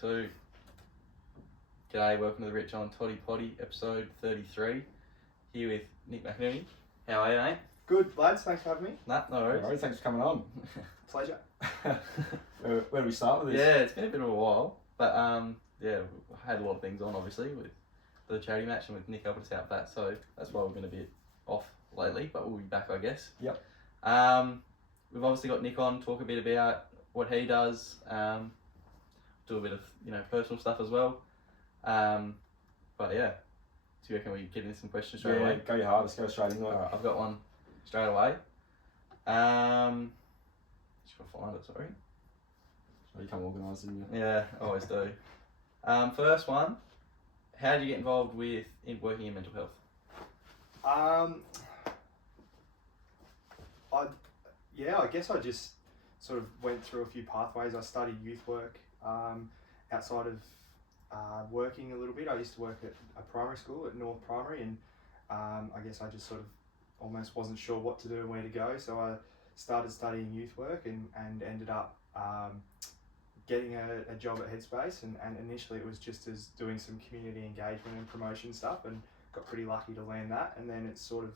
2. G'day, welcome to the Richo Toddy Poddy, episode 33. Here with Nick McNerney. How are you, mate? Good, lads. Thanks for having me. No worries. Thanks for coming on. Pleasure. Where do we start with this? Yeah, it's been a bit of a while, but yeah, we had a lot of things on, obviously, with the charity match and with Nick helping us out that, so that's why we've been a bit off lately, but we'll be back, I guess. Yep. We've obviously got Nick on, talk a bit about what he does, do a bit of, personal stuff as well. But yeah, do you reckon we get into some questions straight away? Go your hardest, go straight into it. Alright, I've got one straight away. Just gotta find it, sorry. You come organised, didn't you? Yeah, always do. First one, how did you get involved with working in mental health? I guess I just sort of went through a few pathways. I studied youth work outside of working a little bit. I used to work at a primary school at North Primary, and I guess I just sort of almost wasn't sure what to do and where to go. So I started studying youth work and ended up getting a job at Headspace, and initially it was just as doing some community engagement and promotion stuff, and got pretty lucky to land that, and then it's sort of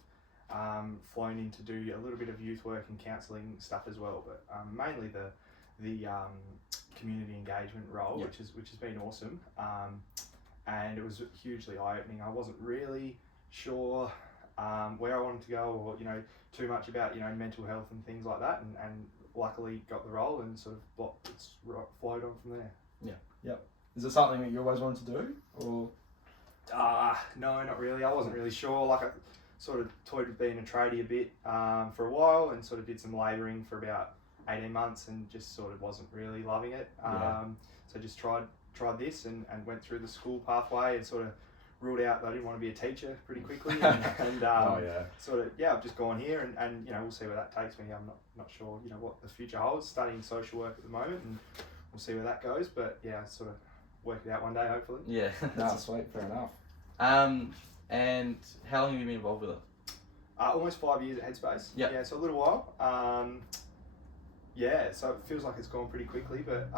flown in to do a little bit of youth work and counselling stuff as well, but mainly the community engagement role, Yep. which has been awesome, and it was hugely eye-opening. I wasn't really sure where I wanted to go, or too much about mental health and things like that, and luckily got the role and sort of it's flowed on from there. Yep. Is it something that you always wanted to do, or? No, not really. I wasn't really sure. Like, I sort of toyed with being a tradie a bit for a while, and sort of did some labouring for about 18 months and just sort of wasn't really loving it. So just tried this and went through the school pathway and sort of ruled out that I didn't want to be a teacher pretty quickly, and sort of I've just gone here and we'll see where that takes me. I'm not sure what the future holds. Studying social work at the moment, and we'll see where that goes, but sort of work it out one day, hopefully. Yeah. No, sweet, fair enough. And how long have you been involved with it? Almost 5 years at Headspace. Yep. Yeah, so a little while. So it feels like it's gone pretty quickly, but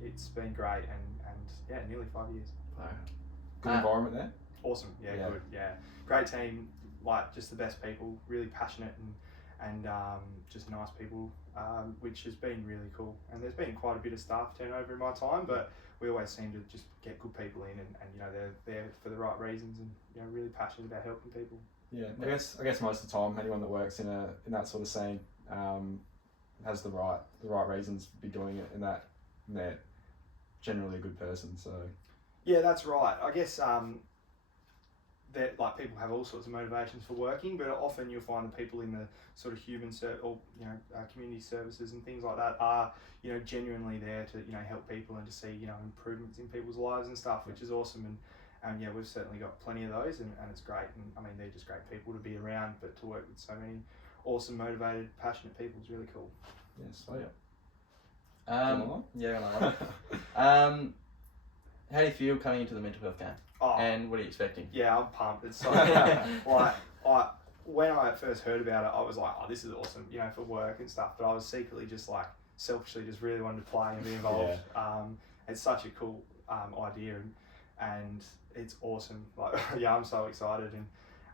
it's been great, and nearly 5 years. Good environment there? Awesome, good, great team, like just the best people, really passionate and just nice people, which has been really cool. And there's been quite a bit of staff turnover in my time, but we always seem to just get good people in, and they're there for the right reasons, and really passionate about helping people. Yeah, I guess most of the time anyone that works in that sort of scene has the right reasons to be doing it, and they're generally a good person. So yeah, that's right. I guess that like people have all sorts of motivations for working, but often you'll find the people in the sort of human community services and things like that are genuinely there to help people and to see improvements in people's lives and stuff, which is awesome. And we've certainly got plenty of those, and it's great. And I mean, they're just great people to be around, but to work with so many awesome, motivated, passionate people is really cool. yeah, sweet. How do you feel coming into the mental health game? And what are you expecting? Yeah, I'm pumped. It's so when I first heard about it, I was like, oh, this is awesome, for work and stuff. But I was secretly just like selfishly just really wanted to play and be involved. It's such a cool idea, and it's awesome. Like, I'm so excited,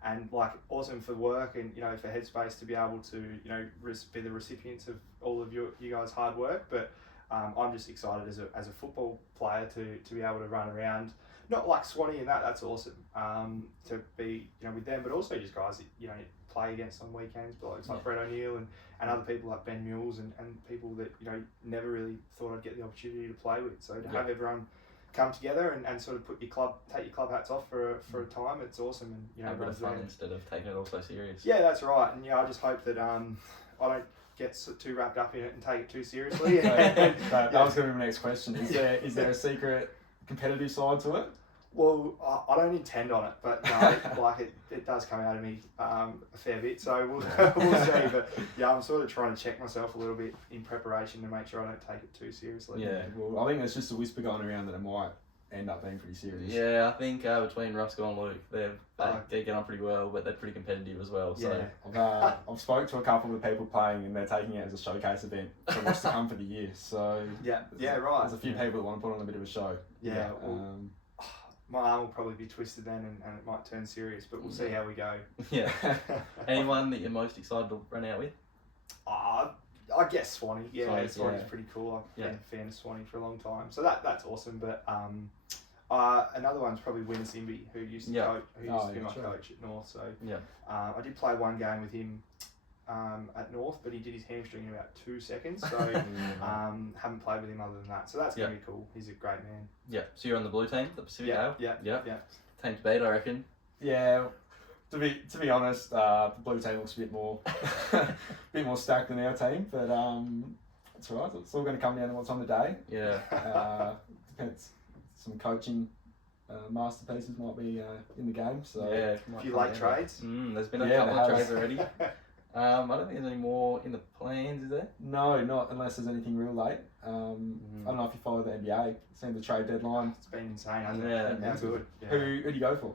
and like awesome for work, and for Headspace to be able to be the recipients of all of you guys' hard work. But I'm just excited as a football player to be able to run around, not like Swanee and that's awesome, to be with them, but also just guys that play against on weekends, but like Brett O'Neill and other people like Ben Mills and people that never really thought I'd get the opportunity to play with. So to have everyone come together and sort of take your club hats off for a time, it's awesome. And have a bit of fun instead of taking it all so serious. Yeah, that's right. And I just hope that I don't get too wrapped up in it and take it too seriously. That was going to be my next question. Is there a secret competitive side to it? Well, I don't intend on it, but no, like it does come out of me a fair bit, so we'll see. But I'm sort of trying to check myself a little bit in preparation to make sure I don't take it too seriously. Yeah, well, I think there's just a whisper going around that it might end up being pretty serious. Yeah, I think between Roscoe and Luke, they get on pretty well, but they're pretty competitive as well. So I've spoke to a couple of people playing, and they're taking it as a showcase event for what's to come for the year. So right. There's a few people that want to put on a bit of a show. Yeah. My arm will probably be twisted then, and it might turn serious, but we'll see how we go. Yeah. Anyone that you're most excited to run out with? I guess Swanee. Yeah, Swanee's yeah. pretty cool. I've been a fan of Swanee for a long time, so that's awesome. But another one's probably Winner Simby, who used to coach, who used to be my coach at North. So I did play one game with him at North, but he did his hamstring in about 2 seconds. So haven't played with him other than that. So that's gonna be cool. He's a great man. Yeah. So you're on the blue team, the Pacific Ale. Yeah. Team to beat, I reckon. Yeah. To be honest, the blue team looks a bit more stacked than our team, but it's all right. It's all going to come down to what's on the day. Yeah. Depends. Some coaching masterpieces might be in the game. So a few late trades. There's been a couple of trades already. I don't think there's any more in the plans, is there? No, not unless there's anything real late. I don't know if you follow the NBA. Seen the trade deadline. It's been insane, hasn't it? Yeah, how good. Yeah. Who do you go for?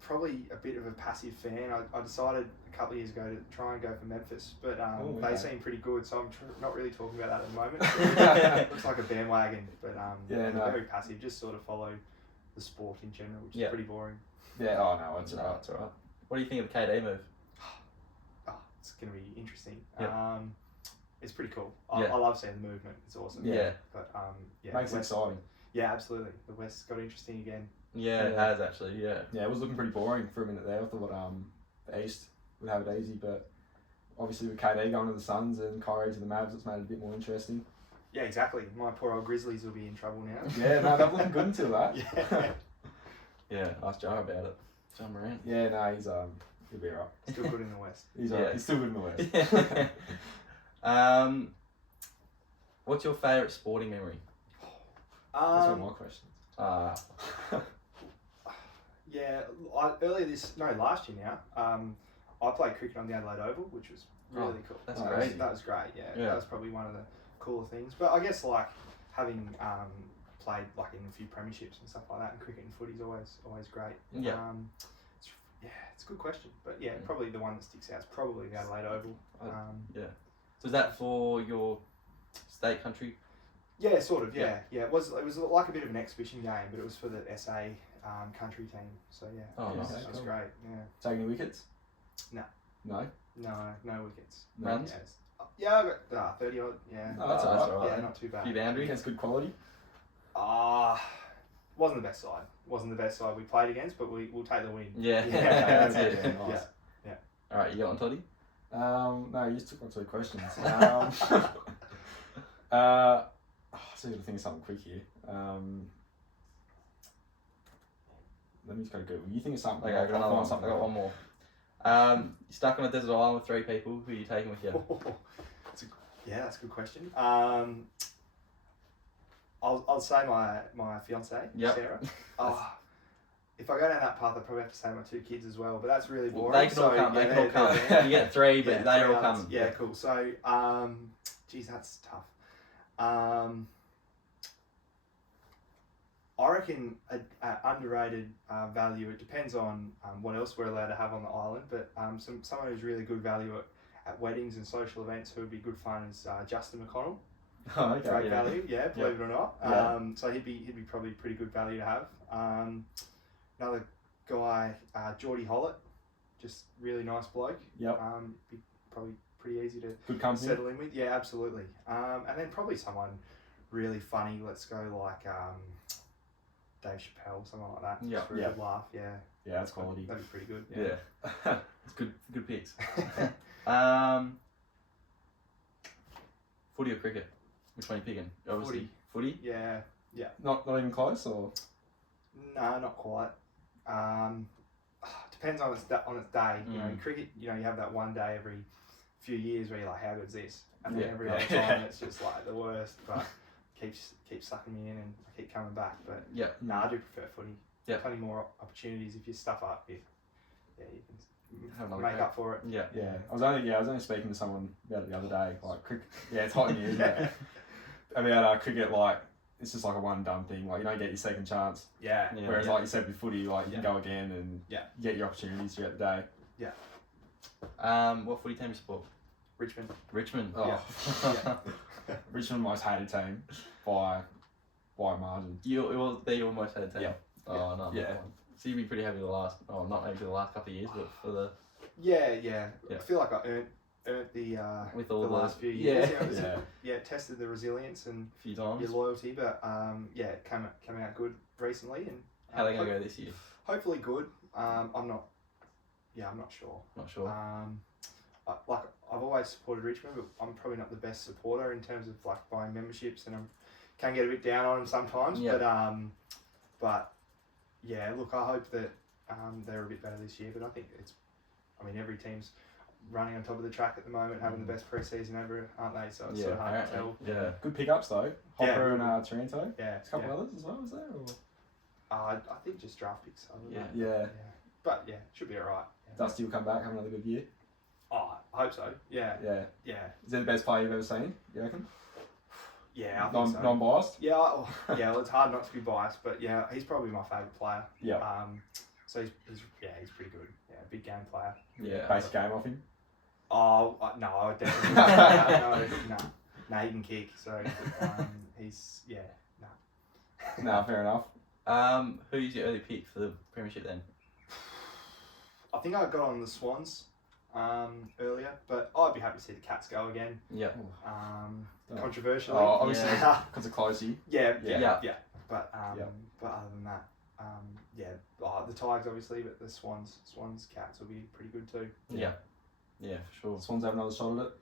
Probably a bit of a passive fan. I decided a couple of years ago to try and go for Memphis, but they seem pretty good, so I'm not really talking about that at the moment. It looks like a bandwagon, but very passive. Just sort of follow the sport in general, which is pretty boring. Yeah, it's all right. It's all right. What do you think of the KD move? It's going to be interesting. Yeah. It's pretty cool. I love seeing the movement. It's awesome. Yeah. But makes it exciting. Yeah, absolutely. The West got interesting again. Yeah, it has actually. Yeah. Yeah, it was looking pretty boring for a minute there. I thought the East would have it easy, but obviously with KD going to the Suns and Kyrie to the Mavs, it's made it a bit more interesting. Yeah, exactly. My poor old Grizzlies will be in trouble now. Yeah, no, they're looking good until that. Yeah, ask Joe about it. John Morant. Yeah, no, he'll be alright. Still good in the West. He's still good in the West. What's your favourite sporting memory? That's one of my questions. Yeah, last year now, I played cricket on the Adelaide Oval, which was really cool. That's great. That was great, yeah. That was probably one of the cooler things. But I guess like having played like in a few premierships and stuff like that, and cricket and footy's always great. Yeah. It's a good question. But probably the one that sticks out is probably the Adelaide Oval. So is that for your state country? Yeah, sort of. Yeah. It was like a bit of an exhibition game, but it was for the SA country team. So nice. That was great. Yeah. Taking any wickets? No. No. No wickets. Runs? Yeah, I got 30 odd. Yeah. Oh, that's all right. Yeah, not too bad. Few boundaries. Against good quality. Wasn't the best side. Wasn't the best side we played against, but we'll take the win. Yeah. That's it. Nice. Yeah. All right, you got one, Toddy? No, you just took my 2 questions. So you got to think of something quick here. Let me just go to Google. You think of something. Okay, I got another one. I got one more. You're stuck on a desert island with 3 people. Who are you taking with you? That's a good question. I'll say my fiancée, Sarah. If I go down that path, I probably have to say my 2 kids as well, but that's really boring. They can all come. They can all come. You get 3, but they all come. Yeah, cool. So, geez, that's tough. I reckon a underrated value. It depends on what else we're allowed to have on the island, but someone who's really good value at weddings and social events who would be good fun is Justin McConnell. Oh, okay. Great value, believe it or not. So he'd be probably pretty good value to have. Another guy, Geordie Hollett, just really nice bloke. Yep. Be probably pretty easy to good company. Settle in with. Yeah, absolutely. And then probably someone really funny. Let's go like Dave Chappelle, something like that. Yeah. Just for a good laugh. Yeah. Yeah, that's quality. That'd be pretty good. Yeah. It's good picks. Footy or cricket? Which one are you picking? Obviously. Footy? Yeah. Not even close, or? No, not quite. Depends on its day. You know, in cricket, you have that one day every few years where you're like, how good's this? And then every other time it's just like the worst. But keeps sucking me in, and I keep coming back. But I do prefer footy. Yeah. Plenty more opportunities if you stuff up. You can make crack. up for it. Yeah. I was only speaking to someone about it the other day. Like cricket. Yeah, it's hot in here, isn't it? About cricket, like it's just like a one done thing. Like you don't get your second chance. Yeah. Yeah. Whereas like you said with footy, like you can Yeah. go again and Yeah. you get your opportunities throughout the day. What footy team you support? Richmond. Richmond. Oh. Yeah. Richmond most hated team by a margin. They almost had a team. Yeah. Oh no. Yeah. So you'd be pretty happy with the last. Oh, not maybe for the last couple of years, but for the Yeah. Yeah. I feel like I earned the with all the the last few years. Yeah. It was- Yeah. tested the resilience and few times. your loyalty, but it came out good recently, and How are they gonna go this year? hopefully good. I'm not sure. Not sure. I've always supported Richmond, but I'm probably not the best supporter in terms of like buying memberships, and I can get a bit down on them sometimes. Yeah. But yeah, look, I hope that they're a bit better this year. But I think every team's running on top of the track at the moment, having the best pre-season ever, aren't they? So it's sort of hard to tell. Yeah. Good pickups though. Yeah. Hopper and Taranto. Yeah, There's a couple others as well, is there? Or? I think just draft picks. Other than Yeah. that. Yeah. But yeah, should be alright. Yeah. Dusty will come back, have another good year. Oh, I hope so. Yeah. Yeah. Yeah. Is he the best player you've ever seen, you reckon? Yeah, I think so. Non-biased? Yeah, well, it's hard not to be biased, but yeah, he's probably my favourite player. Yeah. So he's pretty good. Yeah, big game player. Yeah. Base game off him? Oh no, I definitely no, he can kick. So he's No, fair enough. Who's your early pick for the premiership then? I think I got on the Swans earlier, but I'd be happy to see the Cats go again. Yeah. Controversially. Oh, obviously, Yeah. because of Closey. Yeah. But Yeah. but other than that, the Tigers obviously, but the Swans, Cats will be pretty good too. Yeah. Yeah, for sure. Swans have another shot at it.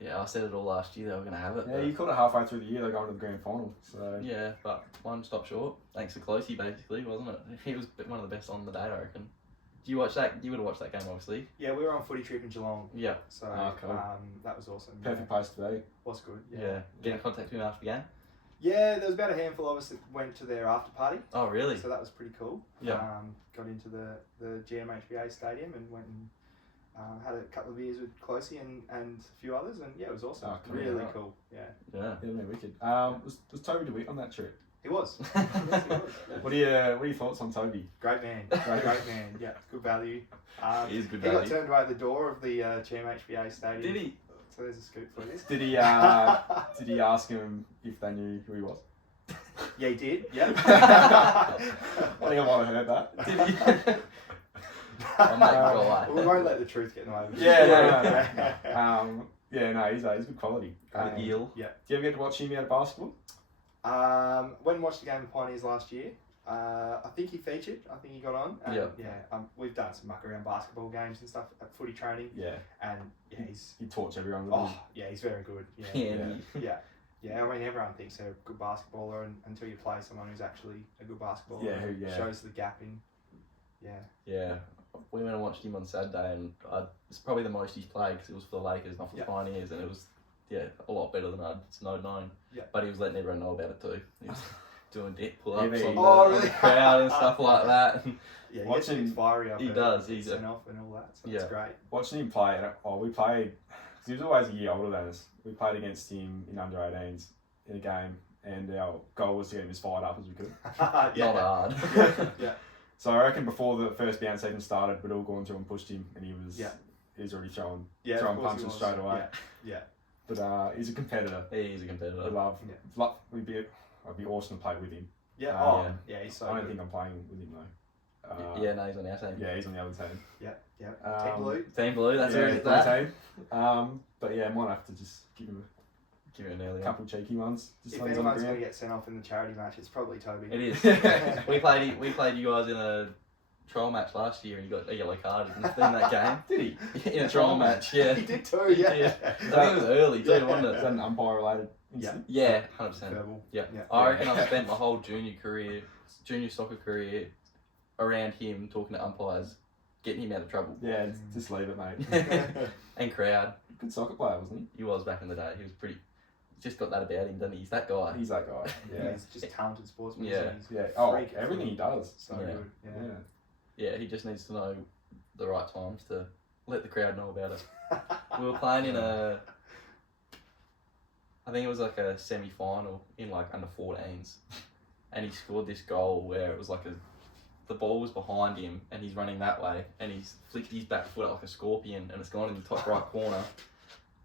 Yeah, I said it all last year they were going to have it. Yeah, but you called it halfway through the year, they're going to the grand final. So yeah, but one stop short. Thanks to Closey, basically, wasn't it? He was one of the best on the day, I reckon. Do you watch that? You would have watched that game, obviously. Yeah, we were on footy trip in Geelong, Yeah. so cool. that was awesome. perfect place to be. Was good. Yeah. Get in contact with him after the game? Yeah, there was about a handful of us that went to their after party, Oh, really? so that was pretty cool. Yeah. Got into the GMHBA stadium and went and had a couple of beers with Closey and a few others, and yeah, it was awesome. Oh, cool. Really Yeah. cool. Yeah, Yeah. Yeah, man, wicked. Was Toby DeWitt on that trip? he was. Yes, he was. Yeah. What are your thoughts on Toby? Great man. Great man. Yeah, good value. He is good He got value. turned away at the door of the GMHBA stadium. Did he? So there's a scoop for this. Did he ask him if they knew who he was? Yeah, he did. Yeah. I think I might have heard that. Did he? Oh, mate, go away. We won't let the truth get in the way. No. He's good quality. Eel. Yeah. Do you ever get to watch him out of basketball? Went and watched the game of Pioneers last year. I think he featured. I think he got on. And we've done some muck around basketball games and stuff at footy training. Yeah. And yeah, he's He torch everyone with him. he's very good. Yeah. Yeah. Yeah. I mean, everyone thinks they're a good basketballer until you play someone who's actually a good basketballer. Yeah, and yeah. shows the gap in. Yeah. Yeah. We went and watched him on Saturday, and it's probably the most he's played because it was for the Lakers, not for the Pioneers, and it was a lot better than I'd known. Yeah. But he was letting everyone know about it too. He was doing dip pull-ups Yeah, on, really? on the crowd and stuff like that. Yeah, he Watching- gets things fiery up. he and does, gets he's a- sent off and all that. So Yeah. it's great. Watching him play, we played, because he was always a year older than us. We played against him in under 18s in a game, and our goal was to get him as fired up as we could. Not hard. Yeah. So I reckon before the first bounce even started, we'd all gone through and pushed him, and he was already throwing Of course he punches was. straight away. Yeah. But he's a competitor. He's a We competitor. love. Yeah. I'd be awesome to play with him. Yeah. He's so I don't good. think I'm playing with him though. Yeah, no, he's on our team. Yeah, he's on the other team. Yeah. Team Blue. Team Blue, that's yeah, where he's it's on the at. team. But yeah, might have to just give him Give it an early a one. couple cheeky ones. Just If when he's on the anyone's going to ground. get sent off in the charity match, it's probably Toby. It is. we played you guys in a trial match last year, and you got a yellow card in that game. Did he? In a trial match, yeah. He did too, He yeah. did. I think it was early too, wasn't Is it? that an umpire related incident? Yeah, 100%. Verbal. Yeah. Yeah. I reckon I've spent my whole junior soccer career around him, talking to umpires, getting him out of trouble. Yeah, just leave it, mate. And crowd. Good soccer player, wasn't He was back in the day. He was pretty. Just got that about him, doesn't he? He's that guy. he? He's that guy. Yeah, he's just a talented sportsman. Yeah. He's Yeah. a Oh, freak. everything he does. So Yeah. good. Yeah. Yeah. Yeah, he just needs to know the right times to let the crowd know about it. We were playing in a I think it was like a semi-final in like under 14s, and he scored this goal where it was like the ball was behind him and he's running that way and he's flicked his back foot like a scorpion and it's gone in the top right corner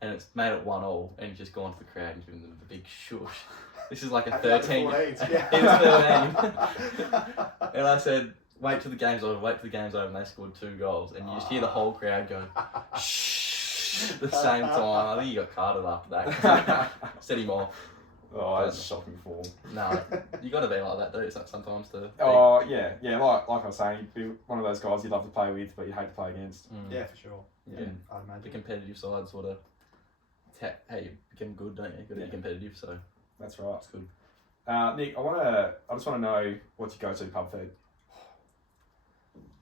and it's made it 1-1 and he's just gone to the crowd and given them the big shush. This is like a 13. Yeah. He was 13. And I said, wait till the game's over, and they scored 2 goals and you just hear the whole crowd go shh at the same time. I think he got carded after that. Set him off. Oh, that's shocking form. No, you got to be like that, do you? Sometimes to. Oh yeah. Like I was saying, you'd be one of those guys you'd love to play with, but you hate to play against. Yeah, for sure. Yeah, I'd imagine. the competitive side sort of. Hey, you become good, don't you? Got to be competitive, so. That's right. That's good. Nick, I just want to know what's your go-to pub food.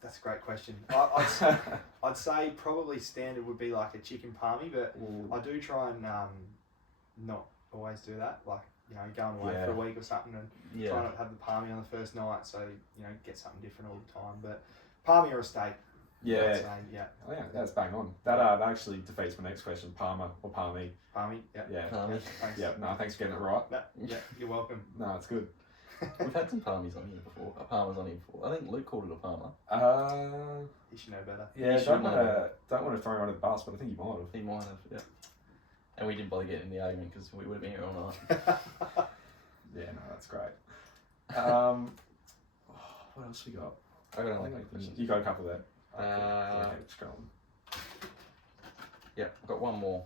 That's a great question. I'd say probably standard would be like a chicken palmy, but I do try and not always do that. Like, you know, going away for a week or something and try not to have the palmy on the first night, so, you know, get something different all the time. But palmy or a steak. Yeah. Yeah. Oh, yeah, that's bang on. That actually defeats my next question. Palmer or palmy? Palmy, yeah. Yeah. Palmy. Thanks. Yeah. No, thanks for getting it right. No, yeah, you're welcome. No, it's good. We've had some palmies on here before. A palmer's on here before. I think Luke called it a palmer. You should know better. Yeah, You don't should want to throw him under the bus, but I think you might have. He might have, yeah. And we didn't bother getting in the argument because we would have been here all night. Yeah, no, that's great. What else we got? I got another question. You got a couple there. I've got one more.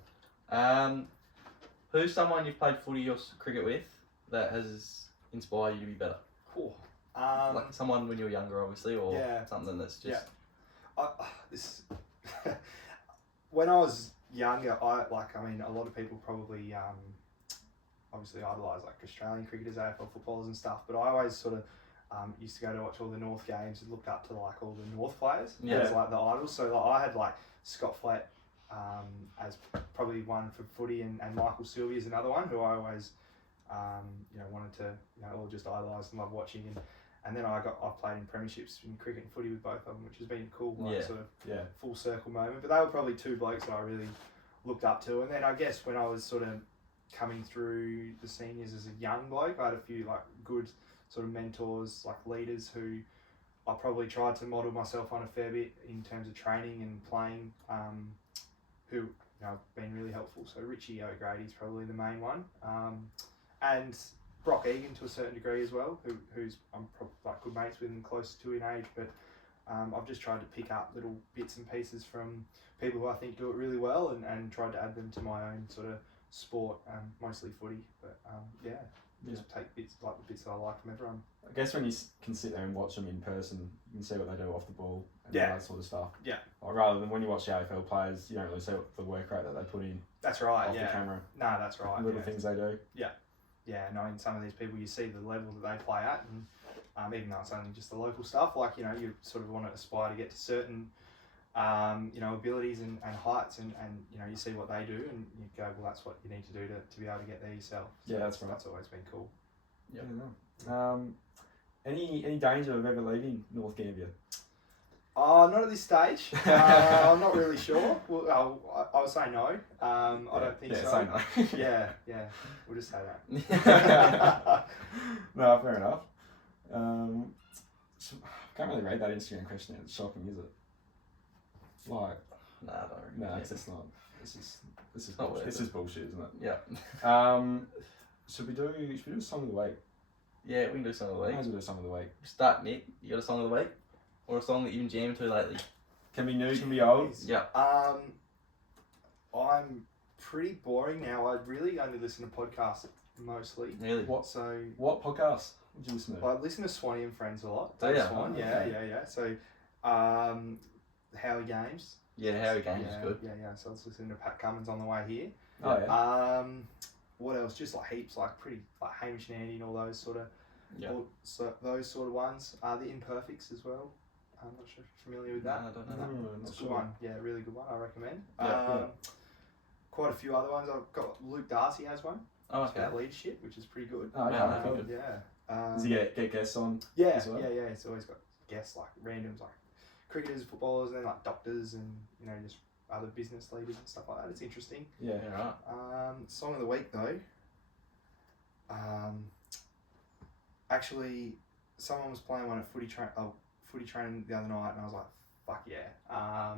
Who's someone you've played footy or cricket with that has inspired you to be better? Cool. Like someone when you were younger, obviously, or something that's just. When I was younger, a lot of people probably obviously idolise like Australian cricketers, AFL footballers and stuff, but I always sort of used to go to watch all the North games and looked up to like all the North players as like the idols. So like, I had like Scott Flett as probably one for footy, and Michael Sylvia is another one who I always wanted to all just idolise and love watching. And then I've played in premierships in cricket and footy with both of them, which has been a cool sort of full circle moment. But they were probably 2 blokes that I really looked up to. And then I guess when I was sort of coming through the seniors as a young bloke, I had a few like good sort of mentors, like leaders who I probably tried to model myself on a fair bit in terms of training and playing, who have been really helpful. So Richie O'Grady's probably the main one, and Brock Egan to a certain degree as well, who's I'm probably like good mates with and close to in age. But I've just tried to pick up little bits and pieces from people who I think do it really well, and tried to add them to my own sort of sport, mostly footy. But just take bits like the bits that I like from everyone. I guess when you can sit there and watch them in person, you can see what they do off the ball and all that sort of stuff. Yeah. Or rather than when you watch the AFL players, you don't really see what the work rate that they put in. That's right. Off the camera. No, that's right. Little things they do. Yeah, knowing some of these people, you see the level that they play at, and even though it's only just the local stuff, like you sort of want to aspire to get to certain abilities and heights, and you see what they do, and you go, well, that's what you need to do to be able to get there yourself. So yeah, that's right. That's always been cool. Yeah. Any danger of ever leaving North Gambier? Not at this stage. I'm not really sure. Well, I would say no. I don't think so. Say no. yeah, we'll just say that. No, fair enough. Can't really read that Instagram question. It's shocking, is it? Like, no, it's just not. This is bullshit. This is bullshit, isn't it? Yeah. Should we do a song of the week? Yeah, we can do song of the week. Might as well do song of the week. Start, Nick. You got a song of the week, or a song that you've been jamming to lately? Can be new, can be old. Yeah. I'm pretty boring now. I really only listen to podcasts mostly. Really? What podcast would you listen to? I listen to Swanee and Friends a lot. Oh yeah. Swan. Okay. Yeah. So, Howie Games. Yeah, Howie Games is good. Yeah. So I was listening to Pat Cummins on the way here. Oh yeah. What else? Just like heaps, like pretty, like Hamish and Andy and all those sort of, those sort of ones. The Imperfects as well. I'm not sure if you're familiar with that. No, I don't know that. It's a good one. Yeah, really good one. I recommend. Yeah. Quite a few other ones. I've got Luke Darcy has one. Oh, It's okay. about leadership, which is pretty good. Oh, okay. Yeah, Cool. Yeah. Does he get guests on? Yeah, as well? yeah. It's always got guests like randoms, like cricketers, footballers, and then like doctors and just other business leaders and stuff like that. It's interesting. Yeah. Yeah, right. Song of the week though. Actually, someone was playing one at footy training the other night, and I was like, "Fuck yeah!"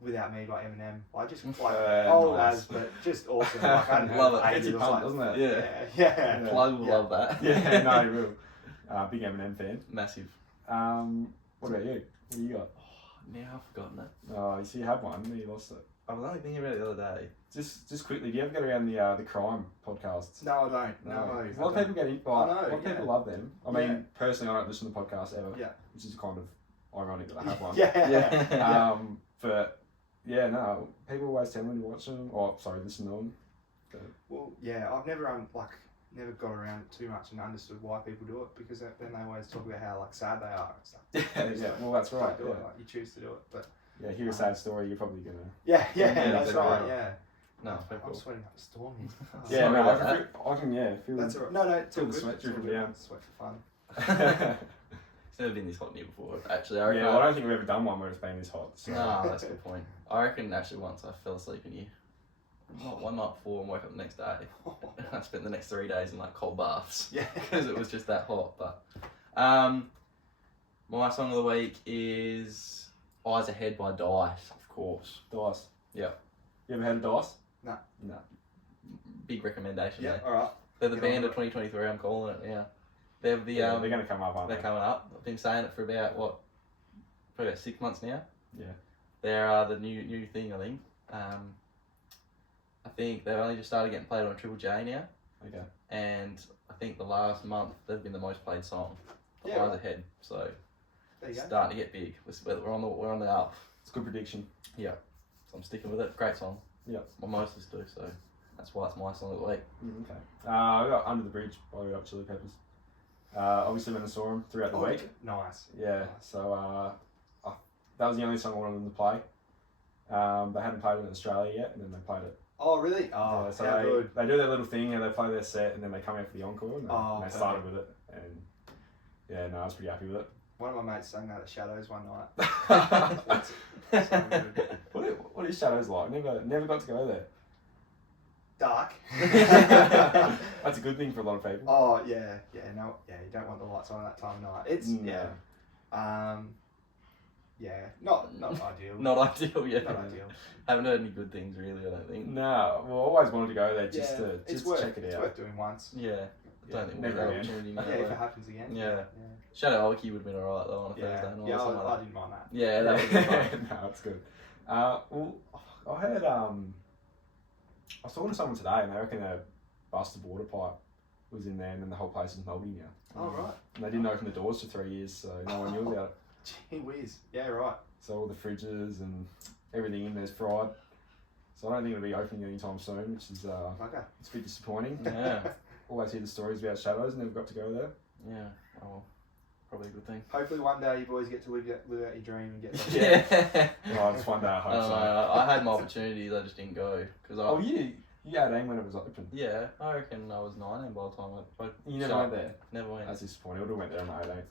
Without Me by Eminem. I just like old nice. as, but just awesome. Like I hadn't Love heard it. ages. It's a I was punt, like, doesn't it? Yeah. Plug will love that. Yeah, no, you will. Big Eminem fan. Massive. What about you? What do you got? Now I've forgotten it. Oh, you see, you had one, and you lost it. I was only thinking about it the other day. Just quickly, do you ever get around the crime podcasts? No, I don't. No, A lot of people get into. I know, A lot of people love them. I mean, personally, I don't listen to podcasts ever. Yeah. Which is kind of ironic that I have one. Yeah. But yeah, no, people always tell me to watch them. Or sorry, listen to them. But, Well, yeah, I've never never got around it too much and understood why people do it, because then they always talk about how like sad they are and stuff. yeah, well, that's right. Don't do Yeah. it, like, you choose to do it, but Yeah, hear a sad story, you're probably gonna. yeah, Yeah, that's that's right. right. Yeah. No, it's very I'm cool. sweating up a storm here. Yeah, Sorry no, about I can feel. That's alright. No, it's Feel all the good. sweat It's all dripping good. down. Sweat for fun. It's never been this hot near before, actually. I reckon. Yeah, well, I don't think we've ever done one where it's been this hot. So. No, that's a good point. I reckon actually once I fell asleep in here. Not one night before and woke up the next day. I spent the next 3 days in like cold baths. Yeah. Because it was just that hot. But my song of the week is Eyes Ahead by Dice, of course. Dice. Yeah. You ever heard of Dice? No. No. Big recommendation Yeah. there. All right. They're the Get on band of with 2023, I'm calling it now. They're the Yeah, they're going to come up, aren't they're they? coming up. I've been saying it for about probably about 6 months now. Yeah. They're the new thing, I think. I think they've only just started getting played on Triple J now, Okay. and I think the last month they've been the most played song. Yeah, Eyes right. Ahead, so There you go. starting to get big. We're on the up. It's a good prediction. So I'm sticking with it. Great song. Yeah. My mostest do, so that's why it's my song of the week. Okay. I got Under the Bridge by Red Hot Chili Peppers. Obviously, when I saw them throughout the week. Nice. Yeah. Nice. So that was the only song I wanted them to play. They hadn't played it in Australia yet, and then they played it. Oh, really? Oh, Yeah, so how good. they do their little thing, and they play their set, and then they come out for the encore, and they perfect. started with it. And yeah, no, I was pretty happy with it. One of my mates sang that at Shadows one night. It's so good. What is Shadows like? Never got to go there. Dark. That's a good thing for a lot of people. Oh yeah, you don't want the lights on at that time of night. It's not ideal. Not ideal, yeah. Not ideal. Haven't heard any good things really, I don't think. No, well, I always wanted to go there just Yeah, to it's check it It's out. worth doing once. Yeah. I Yeah, don't think we'll never have again. opportunity now. Yeah, if though. it happens again. Yeah. Shadow Oki would have been alright though on a Thursday night. Yeah, or something I like that. didn't mind that. Yeah, that would be fun. No, it's good. Well, I heard I was talking to someone today, and they reckon a busted water pipe was in there, and then the whole place is melting now. Oh right. And they didn't open the doors for 3 years, so no one knew about it. Gee whiz. Yeah, right. So all the fridges and everything in there's fried. So I don't think it'll be opening anytime soon, which is Bugger. it's a bit disappointing. Yeah. Always hear the stories about Shadows, never got to go there. Yeah. Oh, well, probably a good thing. Hopefully one day you boys get to live out your dream and get there. Yeah. Oh, just one day I hope so. I had my opportunities, I just didn't go. Cause Oh, you had aim when it was open. Yeah, I reckon I was 19 by the time I You never went there. Never went. That's disappointing. I would have went there on the 18th.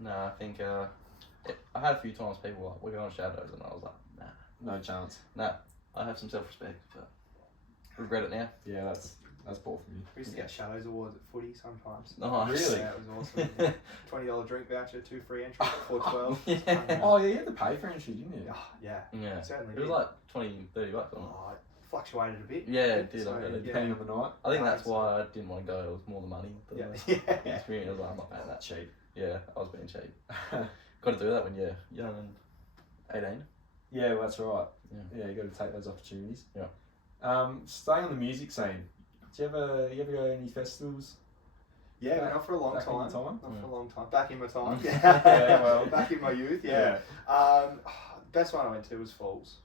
No, I think I had a few times people like, we're going on Shadows, and I was like, No chance. nah. I have some self-respect, but regret it now. Yeah, that's poor for me. We used to get Shadows Awards at footy sometimes. Nice. Really? Yeah, it was awesome. $20 drink voucher, 2 free entries for 12. Yeah. Oh, yeah, you had to pay for entry, didn't you? Oh, yeah. Yeah. Certainly It was did. like 20, 30 bucks on it. Oh, it fluctuated a bit. Yeah, it did. So, I heard it. Depending on the night. I think No, that's it's- why I didn't want to go. It was more the money. Yeah. The Yeah. experience. I was like, I'm not paying that. Cheap. Yeah, I was being cheap. Got to do that when you're young and 18. Yeah, well, that's right. Yeah. Yeah, you got to take those opportunities. Yeah. Staying on the music scene. Do you ever go to any festivals? Yeah, not for a long Back in time. your time? Not for a long time. Back in my time. Yeah, well. Back in my youth, yeah. Best one I went to was Falls.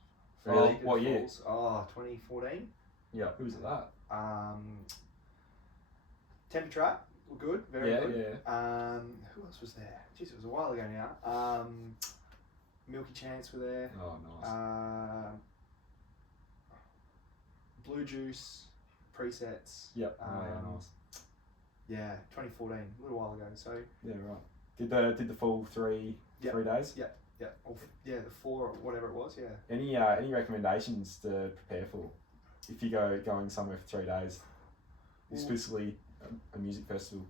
Really? Good What year? Falls. Oh, 2014. Yeah. Who was at that? Temper Trap were good. Very Yeah, good. yeah. Who else was there? Jeez, it was a while ago now. Milky Chance were there. Oh, nice. Blue Juice, Presets. Yep. Oh, yeah, nice. Yeah, 2014, a little while ago. So Yeah, right. Did the full three Yep. 3 days? yeah, the 4 or whatever it was. Yeah. Any recommendations to prepare for if you going somewhere for 3 days? exclusively a music festival?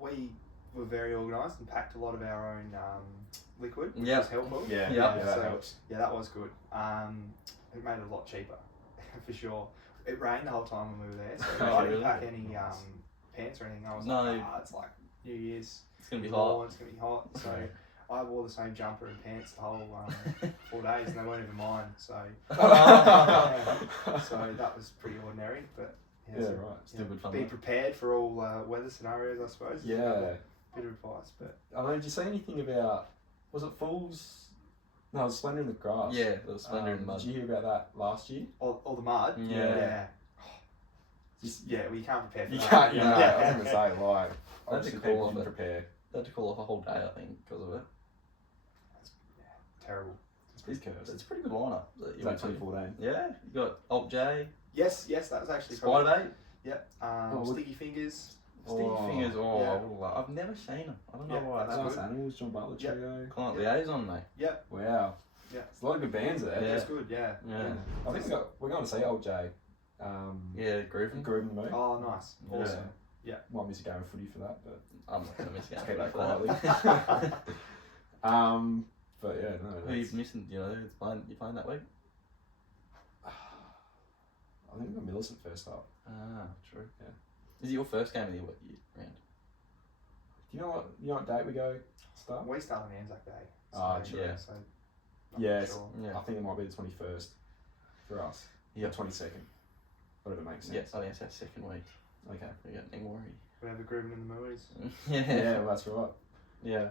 We were very organised and packed a lot of our own liquid, which Yeah. was helpful. Yeah, that so, helps. Yeah, that was good. It made it a lot cheaper, for sure. It rained the whole time when we were there, so I didn't really? pack any pants or anything. I was No. like, it's like New Year's. It's gonna be warm, hot. It's going to be hot. So I wore the same jumper and pants the whole 4 days, and they weren't even mine. So, so that was pretty ordinary, but Yeah, so, right. Still good fun. be though. prepared for all weather scenarios, I suppose. Yeah. Bit of advice, but I mean, did you say anything about, was it Fools? No, it was Splendor in the Grass. Yeah, there was Splendor in the Mud. Did you hear about that last year? all the mud. Yeah. Yeah, well, you can't prepare for You that. can't, Yeah. I was going to say, like, That's obviously a cool people of didn't it. prepare. They had to call off a whole day, I think, because of it. Terrible. It's pretty cursed. It's a pretty good lineup. That Is you that went to. 2014? Yeah, you got Alt J, Yes, that was actually Spider Bait, Yep. Oh, Sticky Fingers. Sticky Oh, Fingers. Oh, yeah. I've never seen them. I don't know Yeah, why. that's That's Nice good. Animals, John Butler Yep. Trio. Client liaison, mate. Yep. Wow. Yeah. There's a lot of good bands there. Yeah. That's good. Yeah. Yeah. I think we're going to see Old J. Yeah, Groovin. Groove in the Mood. Oh, nice. Yeah. Awesome. Might miss a game of footy for that, but I'm not going to miss let's out. keep that for that. quietly. But yeah, no. Who are you that's- missing? You know, who's playing, you playing that week? I think we got Millicent first up. Ah, true. Yeah. Is it your first game of the year round? Do you know what date we go start? We start on Anzac Day. Ah, true. Yeah. So, I'm Yeah, not it's- sure. Yeah. I think it might be the 21st for us. Yeah. Or 22nd. Whatever makes Yeah, sense. I think it's our second week. Okay. We got any worry. Whatever grooving in the movies. Yeah. Yeah, well, that's right. Yeah.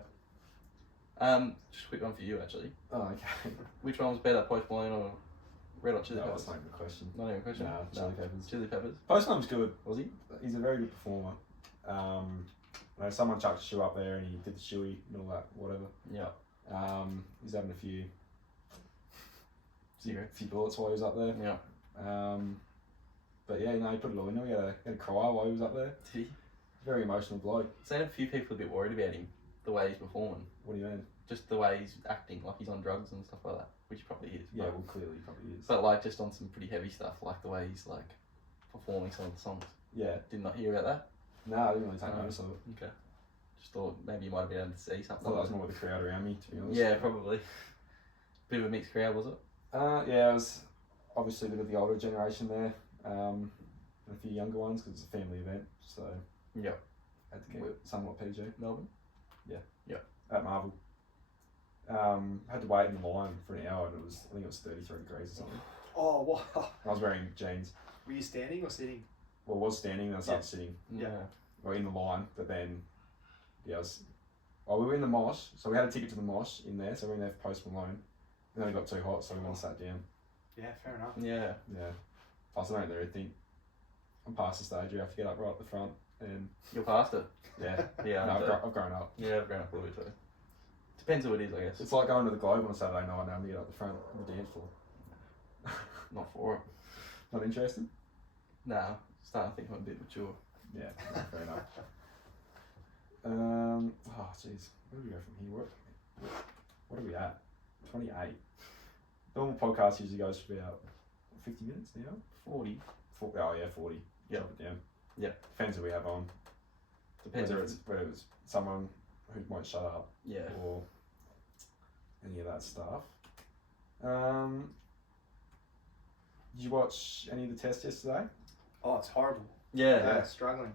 Just a quick one for you actually. Oh, okay. Which one was better, Post Malone or Red Hot Chili That Peppers? was not even a question. Not even a question. Nah, Chili Peppers. Chili Peppers. Post Malone's good. Was he? He's a very good performer. You know, someone chucked a shoe up there and he did the shoey and all that, whatever. Yeah. He's having a few Cigarettes. bullets while he was up there. Yeah. But yeah, he put it all in. He had a cry while he was up there. Did he? Very emotional bloke. Seen a few people a bit worried about him, the way he's performing, What do you mean? just the way he's acting, like he's on drugs and stuff like that, which he probably is. Yeah, but, well, clearly he probably is. but like just on some pretty heavy stuff, like the way he's like performing some of the songs. Yeah. Did not hear about that. No, I didn't really take Oh. notice of it. Okay. Just thought maybe you might have been able to see I something. thought that was more with the crowd around me, to be honest. Yeah, probably. Bit of a mixed crowd, was it? Yeah, it was obviously a bit of the older generation there, and a few younger ones because it's a family event, so Yeah. had to keep it somewhat PG. Melbourne. At Marvel. Had to wait in the line for an hour and I think it was 33 degrees or something. Oh, wow. I was wearing jeans. Were you standing or sitting? Well, I was standing, then I started sitting. Yeah. Well, in the line, but then, we were in the mosh, so we had a ticket to the mosh in there, so we were in there for Post Malone. And then it got too hot, so we went and sat down. Yeah, fair enough. Yeah. Yeah. Plus, I don't really think I'm past the stage, you have to get up right at the front, and You're past it. yeah. Yeah. No, I'm I've grown up. Yeah, I've grown up a little bit too. Depends who it is, I guess. It's like going to the Globe on a Saturday night now and get up the front of the dance floor. Not for it. Not interested? Nah, starting to think I'm a bit mature. Yeah, no, fair enough. Oh, jeez. Where do we go from here? What are we at? 28. Normal podcast usually goes for about 50 minutes now. 40. 40. 40. Yep. Drop it down. Yep. Depends who we have on. Depends Whether if it's someone who won't shut up yeah. or any of that stuff. Did you watch any of the tests yesterday? Oh, it's horrible. Yeah. Struggling.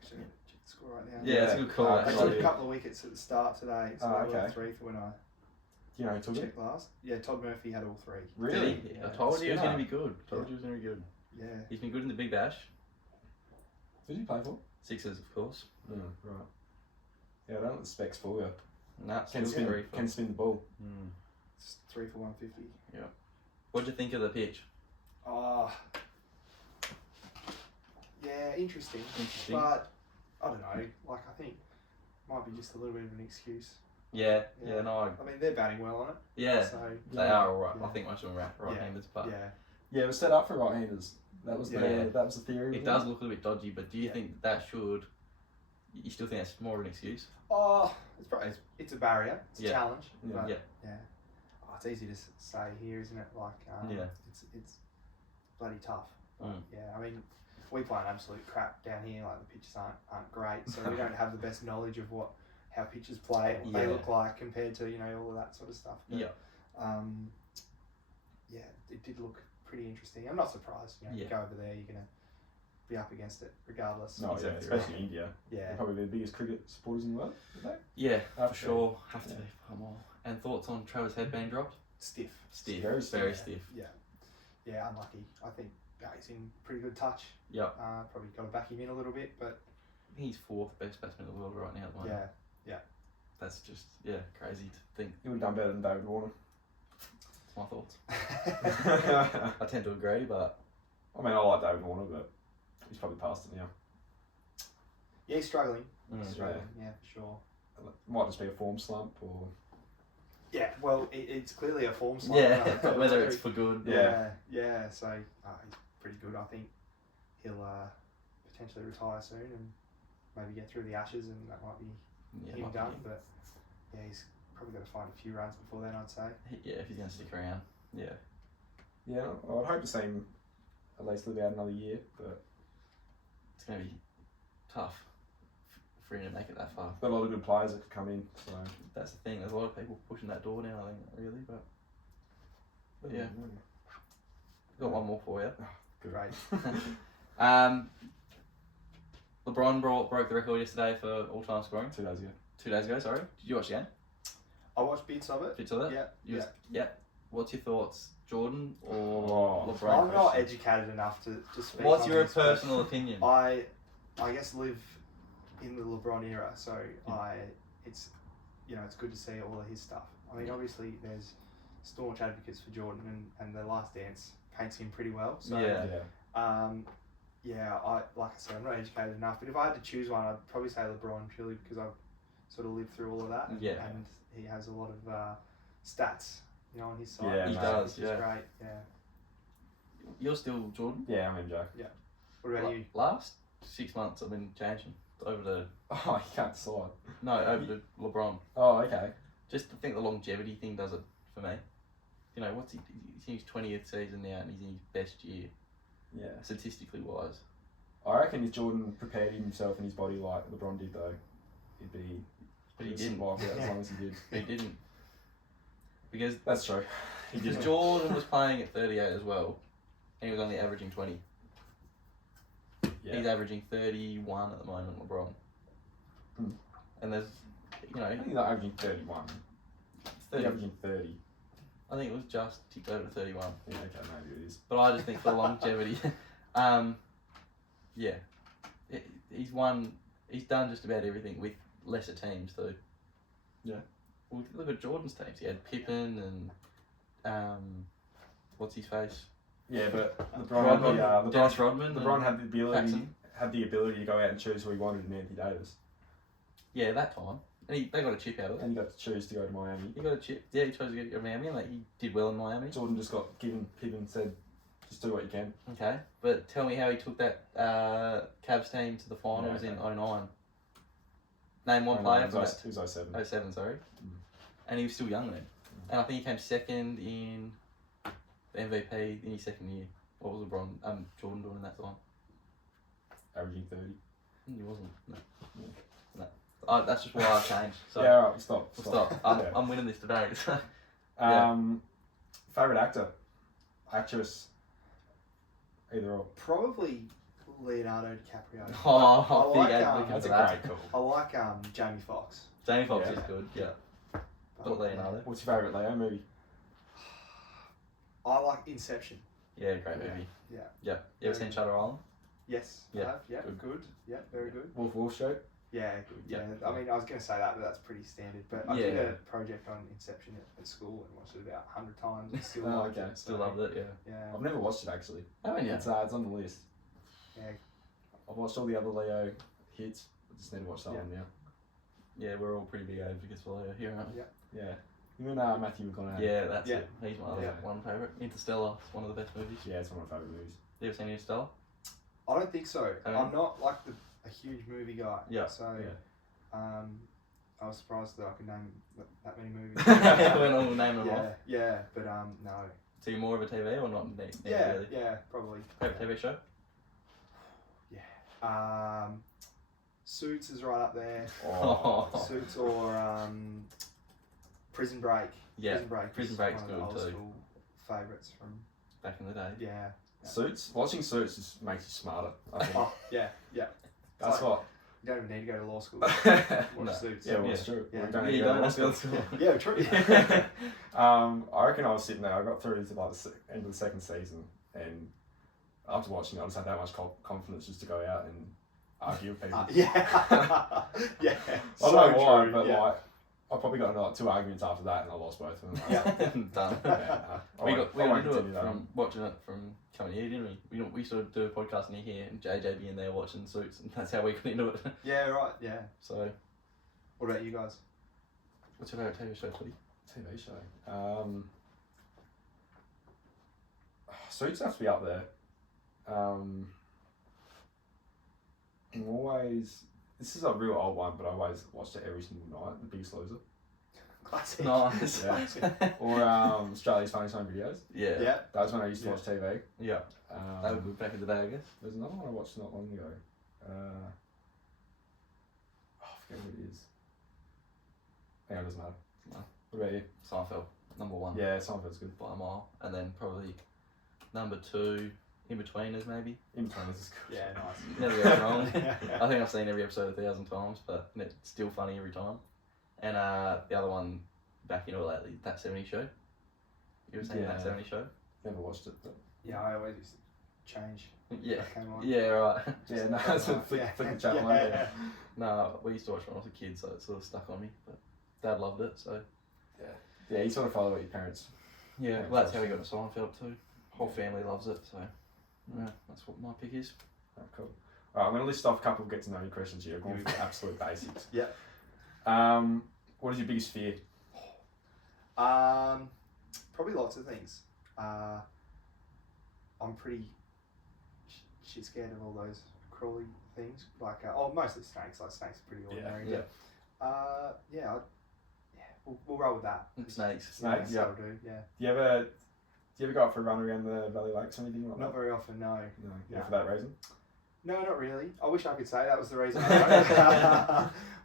Actually, check the score right now. Yeah, it's a good call, Oh, I actually. took a couple of wickets at the start today, so Oh, they were okay. 3 for when I Do you know who took it? checked last. Yeah, Todd Murphy had all 3. Really? Did he? I told you he was Spinner. going to be good. Told you he was going to be good. Yeah. He's been good in the Big Bash. Who did you play for? Sixers, of course. Right. Yeah, I don't let the specs fool you. Nah, Can still spin, three for. can spin the ball. Mm. It's 3 for 150. What'd you think of the pitch? Oh. Yeah, interesting. Interesting. But, I don't know, like I think might be just a little bit of an excuse. Yeah, Yeah. no, I mean, they're batting well on it. yeah, So, they are alright. Yeah. I think most of them are right-handers, but yeah. Yeah, it was set up for right-handers. That was Yeah. the theory. it does look a little bit dodgy. But do you Yeah. think that should? You still think that's more of an excuse? Oh, it's probably it's a barrier. It's Yeah. a challenge. Yeah. But, Yeah. yeah. Oh, it's easy to say here, isn't it? Like, Yeah. it's bloody tough. But, Mm. yeah, I mean, we play an absolute crap down here. Like the pitches aren't great, so we don't have the best knowledge of how pitches play, what they look like compared to all of that sort of stuff. But, it did look pretty interesting. I'm not surprised. You go over there, you're gonna be up against it regardless. No, exactly. Especially India. Yeah. They're probably the biggest cricket supporters in the world, aren't Yeah, for sure. Have to be far more. And thoughts on Travis Head being dropped? Stiff. Very stiff. Yeah, unlucky. I think he's in pretty good touch. Yep. Probably got to back him in a little bit, but I think he's 4th best batsman in the world right now at the moment. Yeah. That's just crazy to think. He would have done better than David Warner. That's my thoughts. I tend to agree, but I mean, I like David Warner, but he's probably past it now. Yeah, he's struggling. Struggling. Yeah, for sure. It might just be a form slump, or yeah. Well, it's clearly a form slump. Yeah, but whether it's for good. Yeah. So he's pretty good. I think he'll potentially retire soon and maybe get through the Ashes, and that might be him done. But yeah, he's probably got to find a few runs before then, I'd say. Yeah, if he's going to stick around. Yeah. Yeah, I'd hope to see him at least live out another year, but it's going to be tough for him to make it that far. Got a lot of good players that could come in, so that's the thing. There's a lot of people pushing that door now, I think, really. But yeah. Got one more for you. Good. Great. LeBron broke the record yesterday for all-time scoring. 2 days ago. 2 days ago, sorry. Did you watch the game? I watched bits of it. Bits of it? Yeah. What's your thoughts, Jordan or LeBron? I'm not educated enough to speak. What's your personal opinion? I guess live in the LeBron era, so it's good to see all of his stuff. I mean, obviously there's staunch advocates for Jordan, and The Last Dance paints him pretty well. So like I said, I'm not educated enough. But if I had to choose one, I'd probably say LeBron, purely because I've sort of lived through all of that, and he has a lot of stats, on his side. Yeah, he does. Which is great. Yeah. You're still Jordan? Yeah, I'm MJ. Yeah. What about you? Last 6 months I've been changing over to. Oh, you can't decide. No, over to LeBron. Oh, okay. Just I think the longevity thing does it for me. What's he's in his 20th season now, and he's in his best year. Yeah. Statistically wise. I reckon if Jordan prepared himself and his body like LeBron did, though, he'd be. But he didn't. As long as he did. But he didn't. Because that's true. Because Jordan was playing at 38 as well, and he was only averaging 20. Yeah. He's averaging 31 at the moment, LeBron. And there's, I think he's not averaging 31. He's averaging 30. I think it was just ticked over 31. Yeah, okay, maybe it is. But I just think for longevity, he's done just about everything with lesser teams though. Yeah. Well, look at Jordan's teams. He had Pippen and what's his face? Yeah, but Dennis Rodman. LeBron had the ability to go out and choose who he wanted in Anthony Davis. Yeah, that time. And they got a chip out of it. And he got to choose to go to Miami. He got a chip. Yeah, he chose to go to Miami, and he did well in Miami. Jordan just got given Pippen, said, just do what you can. Okay, but tell me how he took that Cavs team to the finals in 09. Name one player from that. It was 07. 07, sorry. And he was still young then. And I think he came second in the MVP in his second year. What was Jordan doing in that time? Averaging 30. He wasn't. No. That's just why I changed. So yeah, alright, stop. I'm winning this today. So. Favourite actor? Actress? Either or. Probably Leonardo DiCaprio. That's a great call. I like Jamie Foxx. Jamie Foxx is good, yeah. But Leonardo. What's your favourite Leo movie? I like Inception. Yeah, great movie. Yeah. You ever seen Shutter Island? Yes. Yeah. I have. Yeah. Good. Yeah. Very good. Wolf of Wall Street? Yeah. Good. Yeah. I mean, I was going to say that, but that's pretty standard. But I did a project on Inception at school and watched it about 100 times and still loved it. Still loved it. Yeah. I've never watched it actually. Haven't you? It's on the list. Yeah. I've watched all the other Leo hits. I just need to watch that one now. Yeah, we're all pretty big advocates for Leo here, aren't we? Yeah. You know Matthew McConaughey? Yeah, that's it. He's my one favourite. Interstellar is one of the best movies. Yeah, it's one of my favourite movies. You ever seen Interstellar? I don't think so. I'm not like a huge movie guy. Yeah. So, I was surprised that I could name that many movies. We're not going to name them off. Yeah, but no. So you're more of a TV or not? Really? Yeah, probably. Favourite TV show? Suits is right up there. Oh. Suits or Prison Break. Yeah, Prison Break Prison Break's is one of the good old too. school favourites from Back in the day. yeah. Suits. Watching Suits just makes you smarter. I think. Oh yeah. That's like- what. You don't even need to go to law school. Yeah, Watch No. Suits. well, Yeah. it's true. Yeah. We don't Yeah, need you to go don't to have to go law to school. school. Yeah, true. I reckon I was sitting there. I got through to like the end of the second season, and after watching it, I just had that much confidence just to go out and argue with people. Yeah. Yeah. I So don't know why, true, but yeah. like I probably got like 2 arguments after that, and I lost both of them. Yeah. Done. We We won't got into it continue that. from watching it from coming here, didn't we? We used to do a podcast near here, and JJ be in there watching Suits, and that's how we got into it. Yeah, right, yeah. So, What about you guys? what's your favourite TV show, Toddy? TV show. Suits have to be up there. I'm always. This is a real old one, but I always watched it every single night. The Biggest Loser, Classic. Nice. Yeah. or Australia's Funniest Home Videos. Yeah. Yeah. That was when I used to Yeah. watch TV. Yeah. That was Um, good back in the day, I guess. there's another one I watched not long ago. I forget what it is. Hang on, it doesn't matter. No. What about you? Seinfeld, number one. Yeah, Seinfeld's good. By a mile. And then probably number two, In Betweeners, maybe. In Between is good. Yeah, nice. Never goes wrong. I think I've seen every episode 1,000 times, but it's still funny every time. And the other one, back into it lately, That 70 Show. You ever seen Yeah. That 70 Show? Never watched it, but Yeah, I always used to change. Yeah. That came on. Yeah, right. yeah, no, that's a flick the channel. Yeah. Yeah. No, we used to watch when I was a kid, so it sort of stuck on me. But Dad loved it, so Yeah, you sort of follow what your parents. yeah. Yeah, Well, that's how we awesome. got to Seinfeld too. Whole family loves it, so yeah, that's what my pick is. Oh, cool. All right, I'm going to list off a couple of get to know you questions here. Going for the absolute basics. Yeah. What is your biggest fear? Probably lots of things. I'm pretty shit scared of all those crawly things. Like, mostly snakes. Like, snakes are pretty ordinary. Yeah. We'll roll with that. Snakes. Snakes? Yeah, that'll do. Yeah. Do you ever go out for a run around the Valley Lakes or anything like Not that? very often, no. No. Yeah, No. for that reason. No, not really. I wish I could say that was the reason.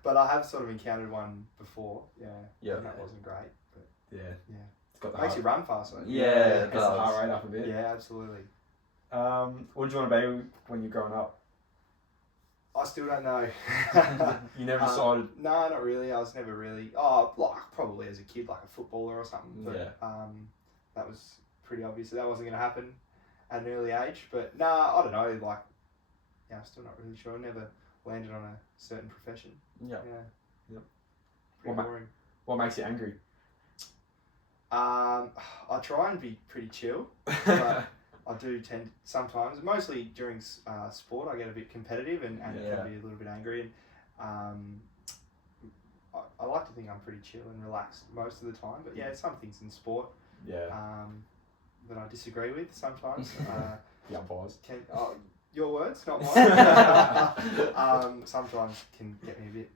But I have sort of encountered one before. Yeah. Yeah. And that wasn't great. But Yeah. yeah. It's got the Makes heart. you run faster. Yeah, it Gets the does. heart rate up a bit. Yeah, absolutely. What did you want to be when you're growing up? I still don't know. You never decided. No, not really. I was never really. Probably as a kid, like a footballer or something. But, Yeah. that was pretty obvious that wasn't going to happen at an early age. But I don't know. Like, yeah, I'm still not really sure. I never landed on a certain profession. Yeah. Yeah. Yep. Pretty What boring. What makes you angry? I try and be pretty chill, but I do tend sometimes, mostly during sport, I get a bit competitive and Yeah. can be a little bit angry. And I like to think I'm pretty chill and relaxed most of the time. But yeah, some things in sport Yeah. that I disagree with sometimes. The umpires. Your words, not mine. Sometimes can get me a bit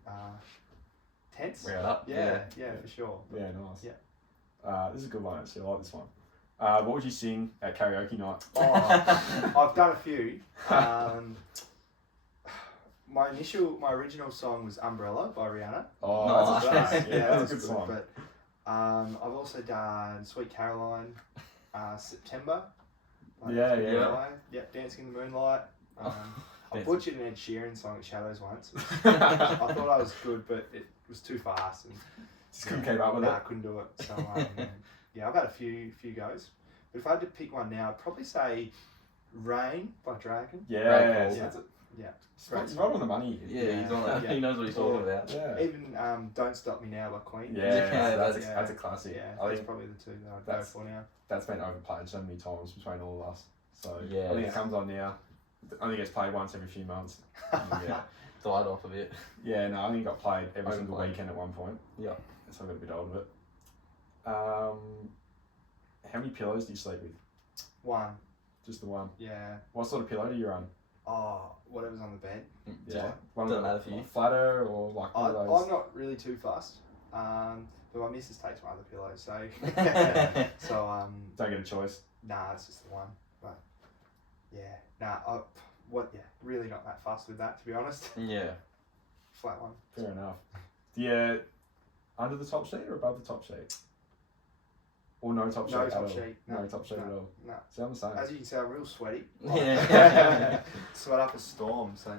tense. Round up. Yeah, for sure. Yeah, nice. Yeah. This is a good one actually. I like this one. What would you sing at karaoke night? I've done a few. My original song was Umbrella by Rihanna. Oh, Nice. that's a Yeah, yeah, that that's a was good song. But I've also done Sweet Caroline, September. Yeah. Yeah, Dancing in the Moonlight. I Dancing. butchered an Ed Sheeran song at Shadows once. I thought I was good, but it was too fast and Just couldn't keep up with I it. couldn't do it. So yeah, I've had a few goes. But if I had to pick one now, I'd probably say Rain by Dragon. Yeah, Great call. that's Yeah. it's right on the money. Yeah, he's on it. Yeah. He knows what he's talking about. Yeah. Even Don't Stop Me Now by Queen. Yeah, that's yeah. that's a classic. Yeah, I that's think probably the two that I'd go that's- for now. that's been overplayed so many times between all of us. So Yeah, I think it it's- comes on now. I think it's played once every few months. Yeah. Died off of it. Yeah, no, I think it got played every single Overplayed. weekend at one point. Yeah. So I got a bit old of it. How many pillows do you sleep with? One. Just the one. Yeah. What sort of pillow do you run? Whatever's on the bed. Yeah. One Doesn't of matter for you. flatter or like one of those. I'm not really too fussed. But my missus takes my other pillows, so so Don't get a choice. nah, it's just the one. But yeah, really not that fussed with that, to be honest. Yeah. Flat one. Fair enough. Do you under the top sheet or above the top sheet? Or no top sheet No at top all? sheet. No top sheet at all. No. See, I'm the same. As you can see, I'm real sweaty. Yeah. Sweat up a storm, so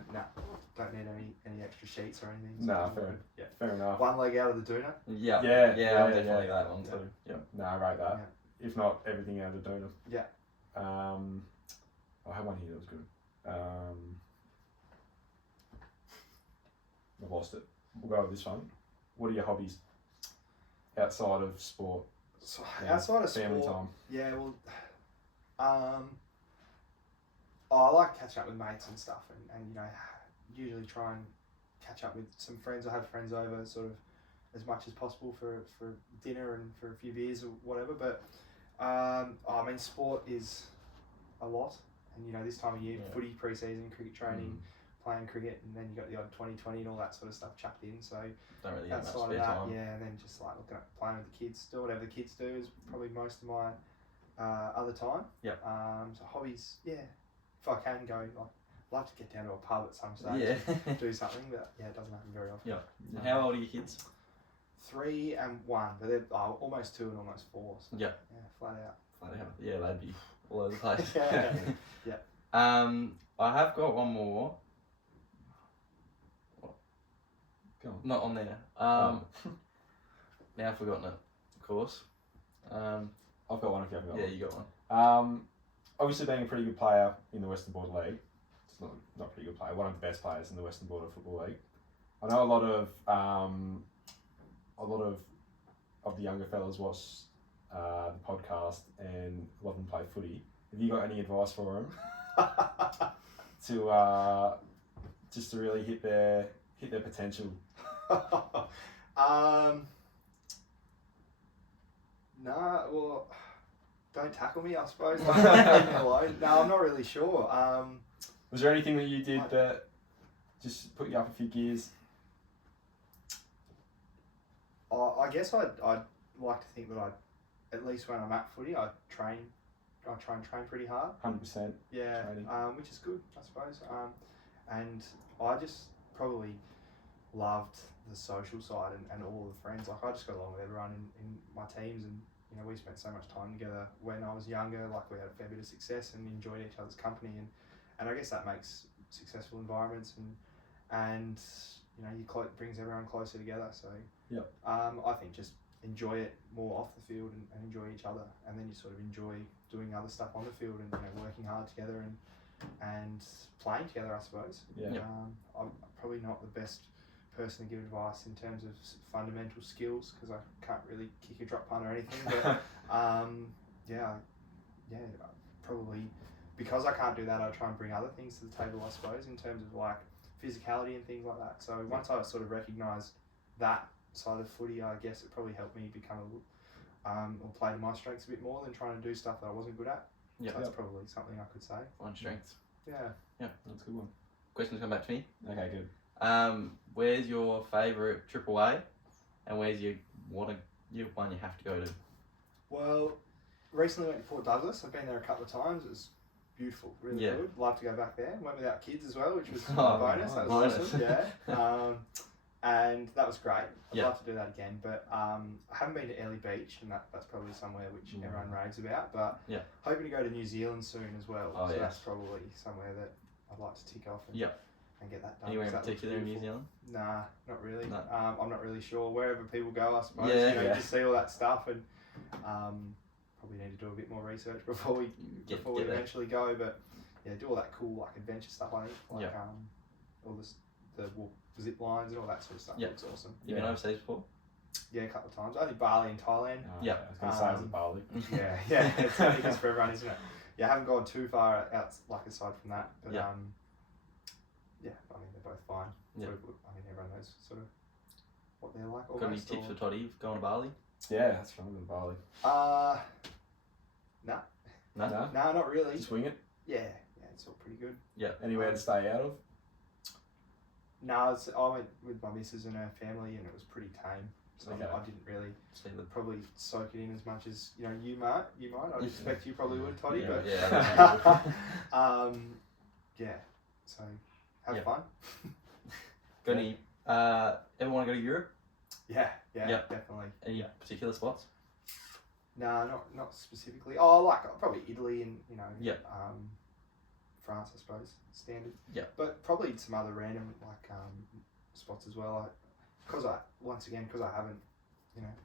don't need any extra sheets or anything. So Nah, fair. Yeah. Fair enough. One leg out of the doona. Yeah. Yeah, I'm definitely that one yeah. too. Yeah. No, I rate that. If not everything out of the donor. Yeah. I had one here that was good. I've lost it. We'll go with this one. What are your hobbies outside of sport? So outside of family sport, time. yeah, well, I like catching up with mates and stuff, and usually try and catch up with some friends. I have friends over sort of as much as possible for dinner and for a few beers or whatever. But I mean, sport is a lot, and this time of year, footy pre-season, cricket training. Playing cricket, and then you got the odd 2020 and all that sort of stuff chucked in. So don't really get much outside of spare that, time. yeah, and then just like looking at playing with the kids, do whatever the kids do is probably most of my other time. Yep. So hobbies, yeah. If I can go, I'd love to get down to a pub at some stage. Yeah. And do something, but yeah, it doesn't happen very often. Yeah. How old are your kids? 3 and 1, but they're almost 2 and almost 4. So, Yeah. Yeah, flat out. Yeah, they'd be all over the place. Yeah. I have got one more. Go on. Not on there. Now I've forgotten it, of course. I've got one if you haven't got Yeah, one. you got one. Obviously being a pretty good player in the Western Border League. It's not a pretty good player, one of the best players in the Western Border Football League. I know a lot of the younger fellas watch the podcast and a lot of them play footy. Have you got any advice for them to just to really hit their potential? No, well, don't tackle me, I suppose. Leave me alone. No, I'm not really sure. Was there anything that you did that just put you up a few gears? I guess I'd like to think that at least when I'm at footy, I try and train pretty hard. 100%. Yeah, training. Which is good, I suppose. And I just probably loved the social side and all the friends. Like I just got along with everyone in my teams, and we spent so much time together when I was younger. Like we had a fair bit of success and enjoyed each other's company, and I guess that makes successful environments and brings everyone closer together. So yeah, I think just enjoy it more off the field and enjoy each other, and then you sort of enjoy doing other stuff on the field and working hard together and playing together, I suppose. Yeah. I'm probably not the best person to give advice in terms of fundamental skills because I can't really kick a drop punt or anything. But probably because I can't do that, I try and bring other things to the table, I suppose, in terms of like physicality and things like that. So once I sort of recognised that side of footy, I guess it probably helped me become or play to my strengths a bit more than trying to do stuff that I wasn't good at. Yeah. So that's probably something I could say. Find strengths. Yeah. That's a good one. Questions come back to me. Okay, good. Where's your favourite Triple A, and where's your one you have to go to? Well, recently went to Port Douglas. I've been there a couple of times. It was beautiful, really good. Love to go back there. Went without kids as well, which was a bonus. That was awesome. Yeah. And that was great. I'd love to do that again, but I haven't been to Early Beach, and that's probably somewhere which everyone raves about. But hoping to go to New Zealand soon as well. So that's probably somewhere that I'd like to tick off and get that done. Anywhere in particular in New Zealand? Nah, not really. No. I'm not really sure. Wherever people go, I suppose. Just see all that stuff, and probably need to do a bit more research before we eventually go. But do all that cool like adventure stuff. I think all the zip lines and all that sort of stuff. Looks awesome. You been overseas before? Yeah, a couple of times. Only Bali and Thailand. I was going to say it was Bali. Yeah, it's I think it's for everyone, isn't it? Yeah, I haven't gone too far out, like aside from that. But I mean they're both fine. Yeah. I mean everyone knows sort of what they're like. Got any tips for Toddy going to Bali? Yeah, that's fun in Bali. No, not really. Just wing it. Yeah, it's all pretty good. Yeah. Anywhere to stay out of? No, I went with my missus and her family, and it was pretty tame. So I didn't really probably soak it in as much as you might. I'd expect you probably would, Toddy. So have Yeah. fun. Got any? Ever want to go to Europe? Yeah, Yep. definitely. Any particular spots? No, not specifically. Oh, like probably Italy and Yep. France, I suppose, standard. Yep. But probably some other random spots as well. Because I haven't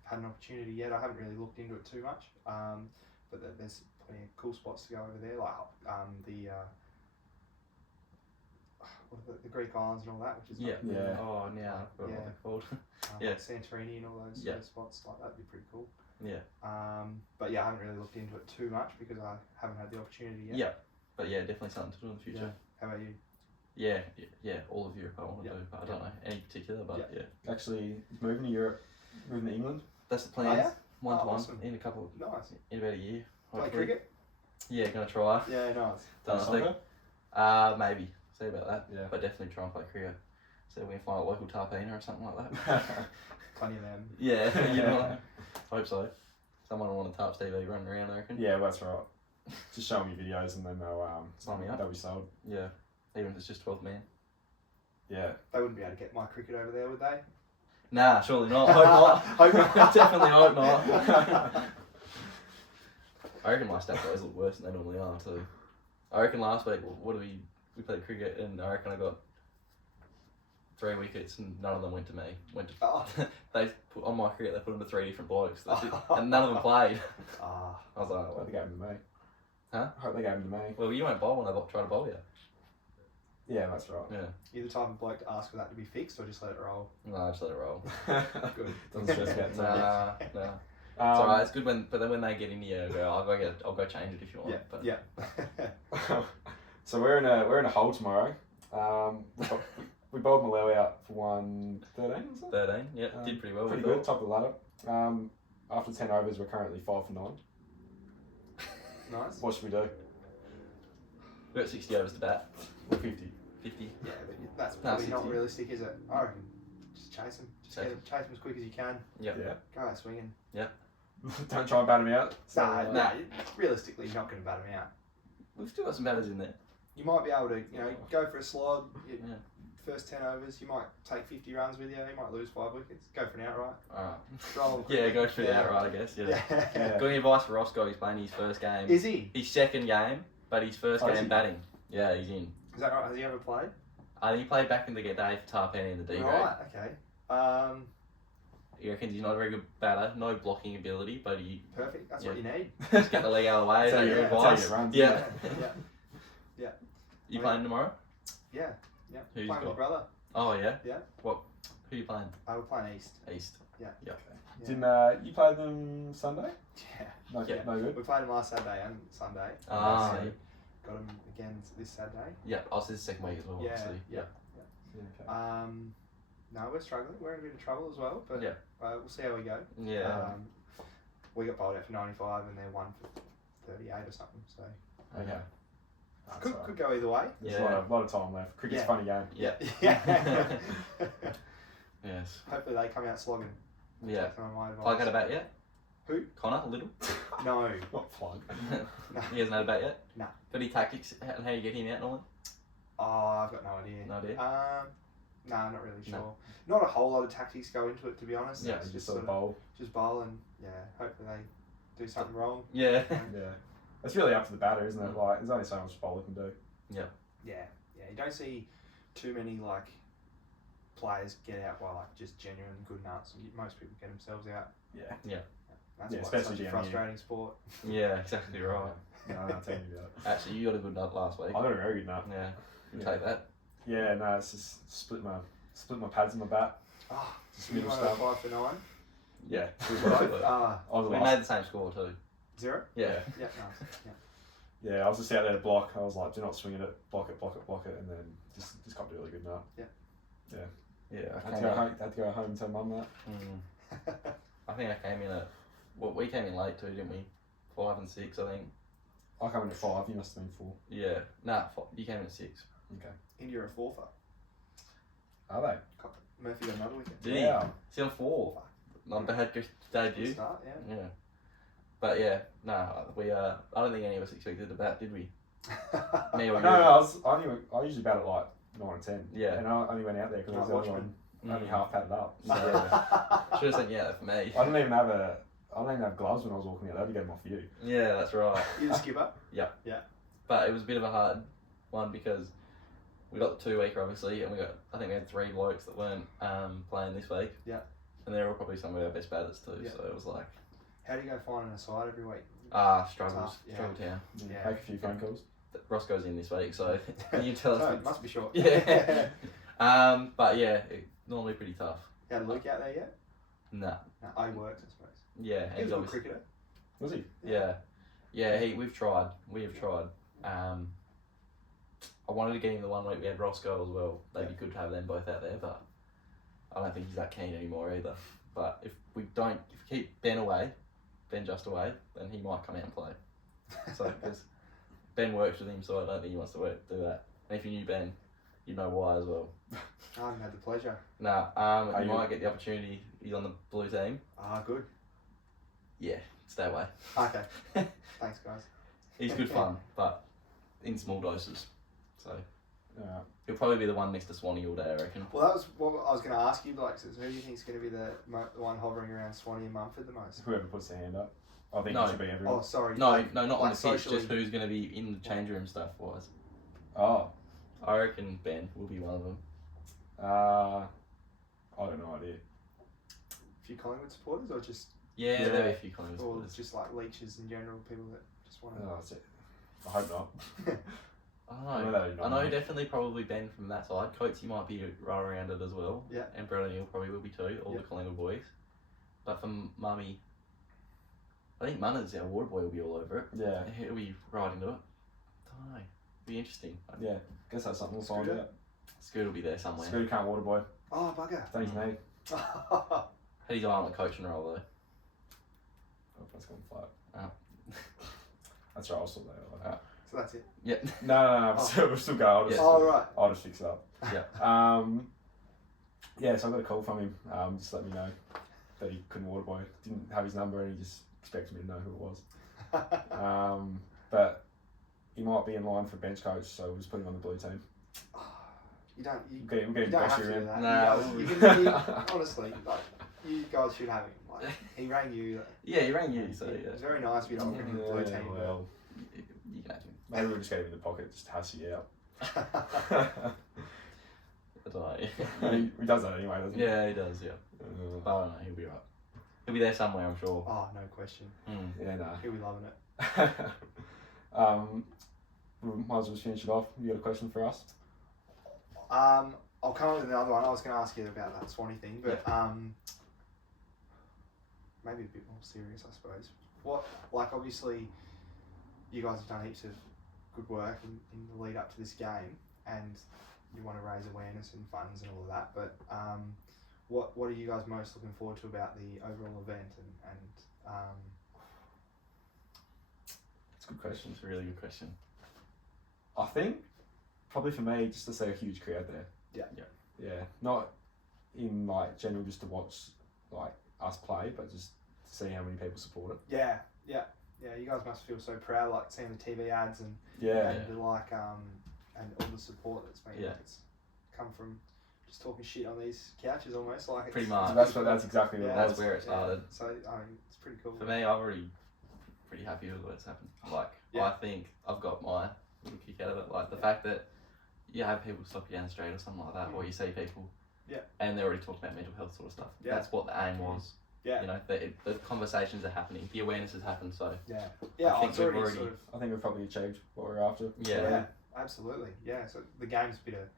had an opportunity yet. I haven't really looked into it too much. But there's plenty of cool spots to go over there, like the Greek islands and all that, which is Yeah. Oh, now I forgot what they're called. Yeah. like Santorini and all those sort of spots. Like that'd be pretty cool. Yeah. But yeah, I haven't really looked into it too much because I haven't had the opportunity yet. Yeah. But yeah, definitely something to do in the future. How about you? Yeah, all of Europe I want to do. I don't know any particular, but yeah. Actually, he's moving to Europe, moving to England. That's the plan. Oh, yeah? One to one Awesome. in a couple. Nice. In about a year. Play Hopefully. cricket? Yeah, gonna try. Yeah, nice. Don't know. Soccer? Maybe. See about that. Yeah. But definitely try and play cricket. See if we can find a local tarpina or something like that. Plenty of them. Yeah, you know. Hope so. Someone will want a tarp TV running around, I reckon. Yeah, well, that's right. Just show me videos and then Sign me up. they'll be sold. Yeah. Even if it's just 12 man. Yeah. They wouldn't be able to get my cricket over there, would they? Nah, surely not. Hope not. Hope not. Definitely hope not. I reckon my stat boys look worse than they normally are too. I reckon last week, we played cricket and I reckon I got 3 wickets and none of them went to me. Oh. They put on my cricket. They put them to 3 different blokes, and none of them played. Ah. I was like, I hope they gave him to me. Huh? I hope they gave him to me. well, you won't bowl when they try to bowl you. Yeah, that's right. Yeah. You the type of bloke to ask for that to be fixed or just let it roll? No, just let it roll. Good. Doesn't stress me out too much. Nah. It's alright. It's good but then when they get in here, I'll go change it if you want. Yeah. But Yeah. So we're in a hole tomorrow. We bowled Malawi out for 113, was it? 13. Yeah, did pretty well. Pretty we good, thought. top of the ladder. After 10 overs, we're currently 5 for 9. Nice. What should we do? We got 60 overs to bat. We're 50. 50. Yeah, but that's probably not 60. realistic, is it? I reckon just chase them. Just Chase chase them as quick as you can. Yep. Yeah. Go out swinging. Don't try and bat him out. Nah, realistically, you're not going to bat them out. We've still got some batters in there. You might be able to, go for a slog. Yeah. First 10 overs, you might take 50 runs with you. You might lose 5 wickets. Go for an outright. Alright. Roll 'em Yeah, quickly. go through that right, I guess. Yeah. Yeah. Got any advice for Roscoe? He's playing his first game. Is he? His second game, but his first Oh, is game he? batting. Yeah, he's in. Is that right? Has he ever played? I think he played back in the day for Tarpani in the D grade. Right. Okay. He reckons he's not a very good batter, no blocking ability, but he Perfect. That's what you need. just get the leg out of the way. Is that your That's how advice? you runs, Yeah. Yeah. You playing tomorrow? Yeah. Who's Playing with got? brother. Oh yeah. Yeah. What? Who you playing? We're playing East. East. Yeah. Yeah. Yeah. Didn't you play them Sunday? Yeah. No, Yeah. no good. We played him last Saturday and Sunday. Ah. So got him again this Saturday. Yeah. I was his second week as well. Yeah. Obviously. Yeah. Yeah, okay. No, we're struggling. We're in a bit of trouble as well, but Yeah. we'll see how we go. Yeah. We got bowled out for 95 and they're 1 for 38 or something. So Okay. That's could, all right. could go either way. There's Yeah. a lot of time left. Cricket's a Yeah. funny game. Yeah. Yeah. Yes. Hopefully they come out slogging. Yeah. That's my advice. Plug had a bat yet? Who? Connor, Little. No. Not plug. No. He hasn't had a bat yet. Nah. Got any tactics and how you get him out normally? Oh, I've got no idea. No idea. No, I'm not really sure. No. Not a whole lot of tactics go into it, to be honest. Yeah, It's You just just sort of bowl. just bowl and hopefully they do something wrong. Yeah. Yeah. It's really up to the batter, isn't it? Like, there's only so much bowler can do. Yeah, you don't see too many players get out by just genuine good nuts. Most people get themselves out. Yeah. That's Yeah, why it's especially such a down frustrating sport. Yeah, exactly right. No, I'm not telling you about it. Actually, you got a good nut last week. I got a very good nut. Yeah. You Yeah. take that. Yeah, no, it's just split my pads in my bat. Oh, Just you middle won stuff. 5 for 9. Yeah. Both? I was We last. made the same score too. 0? Yeah. Yeah, nice. Yeah. Yeah, I was just out there to block. I was like, do not swing at it, block it, and then just copped a really good nut. Yeah. I had to go home and tell mum that. I think I came in at. Well, we came in late too, didn't we? 5 and 6, I think. I came in at 5, you must have been 4. Yeah. Nah, you came in at 6. Okay. India are 4-for. Are they? Murphy got another wicket. Did he? Wow. He's on 4. Not bad Good debut. start, yeah. Yeah. But yeah, no, I don't think any of us expected the bat, did we? Me or No, you? I usually bat at like 9 or 10. Yeah. And I only went out there because I was the only one only half padded up. So Should have sent you out there for me. I didn't even have gloves when I was walking out there to get them off you. Yeah, that's right. You the skipper? But it was a bit of a hard one because we got the 2 weeker obviously, and I think we had 3 blokes that weren't playing this week. Yeah. And they were probably some of our best batters too. Yeah. So it was like, How do you go finding a side every week? struggles, Tough, yeah. struggle town. Yeah. Make a few phone calls. Roscoe's in this week, so you tell us. So it must be short. Yeah. But yeah, normally pretty tough. Had Luke out there yet? Nah. No, he works, I suppose. Yeah, He was a good obviously. cricketer. Was he? Yeah. We've tried. We have tried. I wanted to get him the one week we had Roscoe as well. They'd be good to have them both out there, but I don't think he's that keen anymore either. But if we keep Ben just away, then he might come out and play. So, because Ben works with him, so I don't think he wants to do that. And if you knew Ben, you'd know why as well. I haven't had the pleasure. Nah, you might get the opportunity. He's on the blue team. Good. Yeah, stay away. Okay. Thanks, guys. He's good fun, but in small doses. So Yeah. he'll probably be the one next to Swanee all day, I reckon. Well, that was what I was going to ask you, like, so who do you think is going to be the one hovering around Swanee and Mumford the most? Whoever puts their hand up. I think No. it should be everyone. Oh, sorry. No, not on like the pitch, socially- just who's going to be in the change room stuff wise. Oh. I reckon Ben will be one of them. I got no idea. A few Collingwood supporters, or just Yeah, Yeah. there'll be a few comments. or just like leeches in general, people that just want to. Oh, that's it. I hope not. I Well, don't know. I know no. definitely probably Ben from that side. Coates, might be right around it as well. Yeah. And Brett O'Neill probably will be too, all Yeah. the Collingwood boys. But for Mummy, I think Munners, our water boy, will be all over it. Yeah. He'll be right into it. Don't know. Be interesting. Yeah. Guess that's something we'll find Scooter? out. Scoot will be there somewhere. Scooter can't water boy. Oh, bugger. Don't his name. Had his eye on the coaching role though. Oh, that's gone flat. Oh. That's right, I'll sort that out later. So that's it. Yep. No, Oh. we're still going. Yeah. Oh, right. I'll just fix it up. Yeah. Yeah, so I got a call from him. Just let me know that he couldn't water boy. Didn't have his number and he just expected me to know who it was. But he might be in line for bench coach, so we'll just put him on the blue team. You don't. We'll get You him don't have pressure to do in. that. Nah. Honestly, like, you guys should have him. Like, he rang you. Yeah, he rang you, so It yeah. was very nice of you to offer him the blue team. but- Well, You can have him. maybe we'll just get him in the pocket, just to hash you out. I don't know. he does that anyway, doesn't he? Yeah, he does, yeah. But I don't know, he'll be right. He'll be there somewhere, I'm sure. Oh, no question. Mm. Yeah, He'll be loving it. We might as well just finish it off. You got a question for us? I'll come up with another one. I was going to ask you about that Swanee thing, but maybe a bit more serious, I suppose. Obviously, you guys have done heaps of good work in the lead up to this game, and you want to raise awareness and funds and all of that. But what are you guys most looking forward to about the overall event? It's a good question. It's a really good question. I think probably for me, just to see a huge crowd there. Yeah. Not in like general just to watch like us play, but just to see how many people support it. Yeah. You guys must feel so proud, like seeing the TV ads and Yeah. and like and all the support that's been. Yeah. Like, it's come from just talking shit on these couches almost. Like it's, Pretty much. That's exactly what Yeah. it That's was. where it started. So it's pretty cool. For me, I've already pretty happy with what's happened. Like, Yeah. I think I've got my little kick out of it. Like, the fact that you have people stop you down the street or something like that, or you see people, and they already talked about mental health sort of stuff. Yeah. That's what the aim was. Yeah. You know, the conversations are happening, the awareness has happened, so Yeah. I think It's we've already already- sort of. I think we've probably achieved what we're after. yeah. Absolutely. Yeah. So the game's a bit of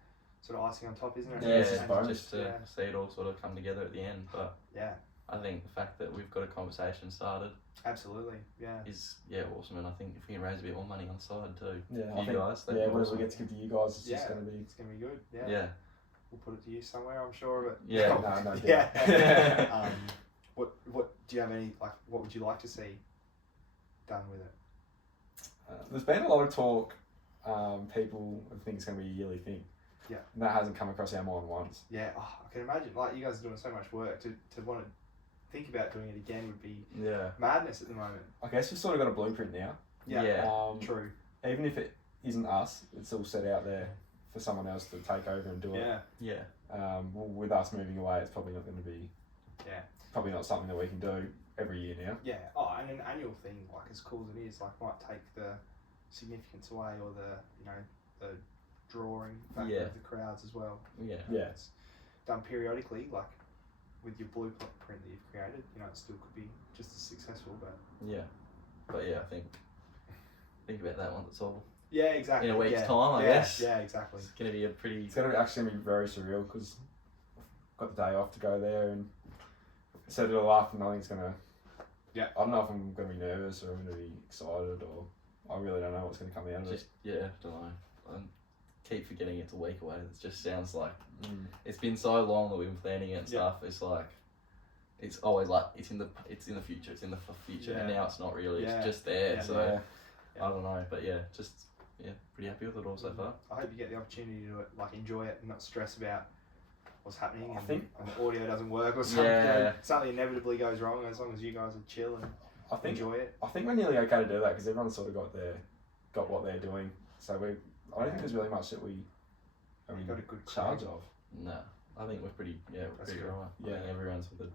sort of icing on top, isn't it? Yeah, it's just And bonus. just to yeah. see it all sort of come together at the end. But Yeah. I think the fact that we've got a conversation started Absolutely. Yeah. is awesome, and I think if we can raise a bit more money on the side too, Yeah, for I you think, guys, that'd yeah, be whatever awesome. we get to give to you guys, it's just Yeah. going to be. It's gonna be good. Yeah. Yeah. We'll put it to use somewhere, I'm sure. But Yeah. No, yeah. What do you have any what would you like to see done with it? There's been a lot of talk. People think it's going to be a yearly thing. Yeah. And that hasn't come across our mind once. Yeah, I can imagine. Like, you guys are doing so much work to want to think about doing it again would be Yeah. madness at the moment. I guess we've sort of got a blueprint now. Yeah. Yeah. True. Even if isn't us. It's all set out there for someone else to take over and do it. Yeah. Well, with us moving away, it's probably not going to be. Yeah. Probably not something that we can do every year now. Yeah. Oh, and an annual thing, like as cool as it is, like might take the significance away or the drawing factor of the crowds as well. Yeah. Yeah. It's done periodically, like with your blueprint that you've created. You know, it still could be just as successful, but Yeah. But yeah, I think about that one. That's all. yeah, exactly. In a week's yeah. time, I guess. Yeah, exactly. It's gonna be a pretty. It's going to actually be very surreal because I've got the day off to go there and set it all up, and I think it's going to. Yeah. I don't know if I'm going to be nervous or I'm going to be excited, or I really don't know what's going to come out of it. Don't know. I keep forgetting it's a week away. It just sounds like it's been so long that we've been planning it and stuff. It's like it's always like it's in the future. It's in the future, and now it's not really. It's just there. So I don't know, but pretty happy with it all so far. I hope you get the opportunity to like enjoy it and not stress about what's happening I and think- the audio doesn't work or something. Something inevitably goes wrong. As long as you guys are chill and enjoy it. I think we're nearly okay to do that because everyone's sort of got what they're doing. So I don't think there's really much that we are in got a good charge crew. of. No, I think we're pretty. Yeah, we're That's pretty good. right. Yeah. I think everyone's with it.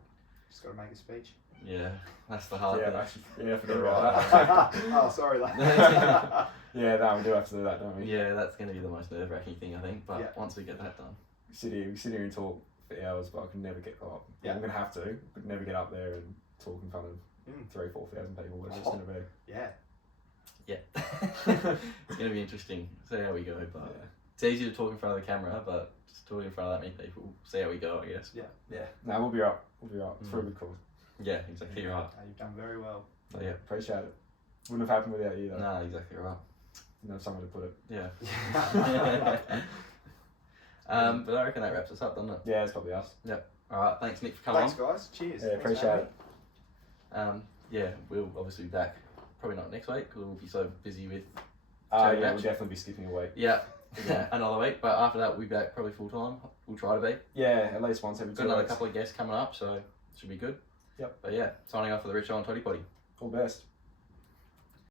Just got to make a speech. Yeah, that's the hard thing. Actually, I forgot about that. Oh, sorry, lad. Yeah, no, we do have to do that, don't we? Yeah, that's going to be the most nerve-wracking thing, I think. But Yeah. once we get that done, We sit here and talk for hours, but I can never get up. Yeah. I'm going to have to. Could never get up there and talk in front of 3,000-4,000 people. Whatever it's going to be. Yeah. it's going to be interesting. See how we go. But Yeah. it's easy to talk in front of the camera, but just talking in front of that many people, see how we go, I guess. Yeah. No, we'll be right. We'll be right. It's for a good cause. Yeah, exactly right. You've done very well. So, yeah. Appreciate it. Wouldn't have happened without you, though. No, exactly right. Didn't have somewhere to put it. Yeah. But I reckon that wraps us up, doesn't it? Yeah, it's probably us. All right, thanks Nick for coming Thanks, guys. Cheers. Yeah, Thanks for appreciate having it. me. Yeah, we'll obviously be back. Probably not next week because we'll be so busy with. Yeah, match. we'll definitely be skipping a week. Yeah, another week. But after that, we'll be back probably full time. We'll try to be. Yeah, at least once every 2 Got another weeks. couple of guests coming up, so it should be good. Yep. But yeah, signing off for the Richo Toddy Poddy. All best.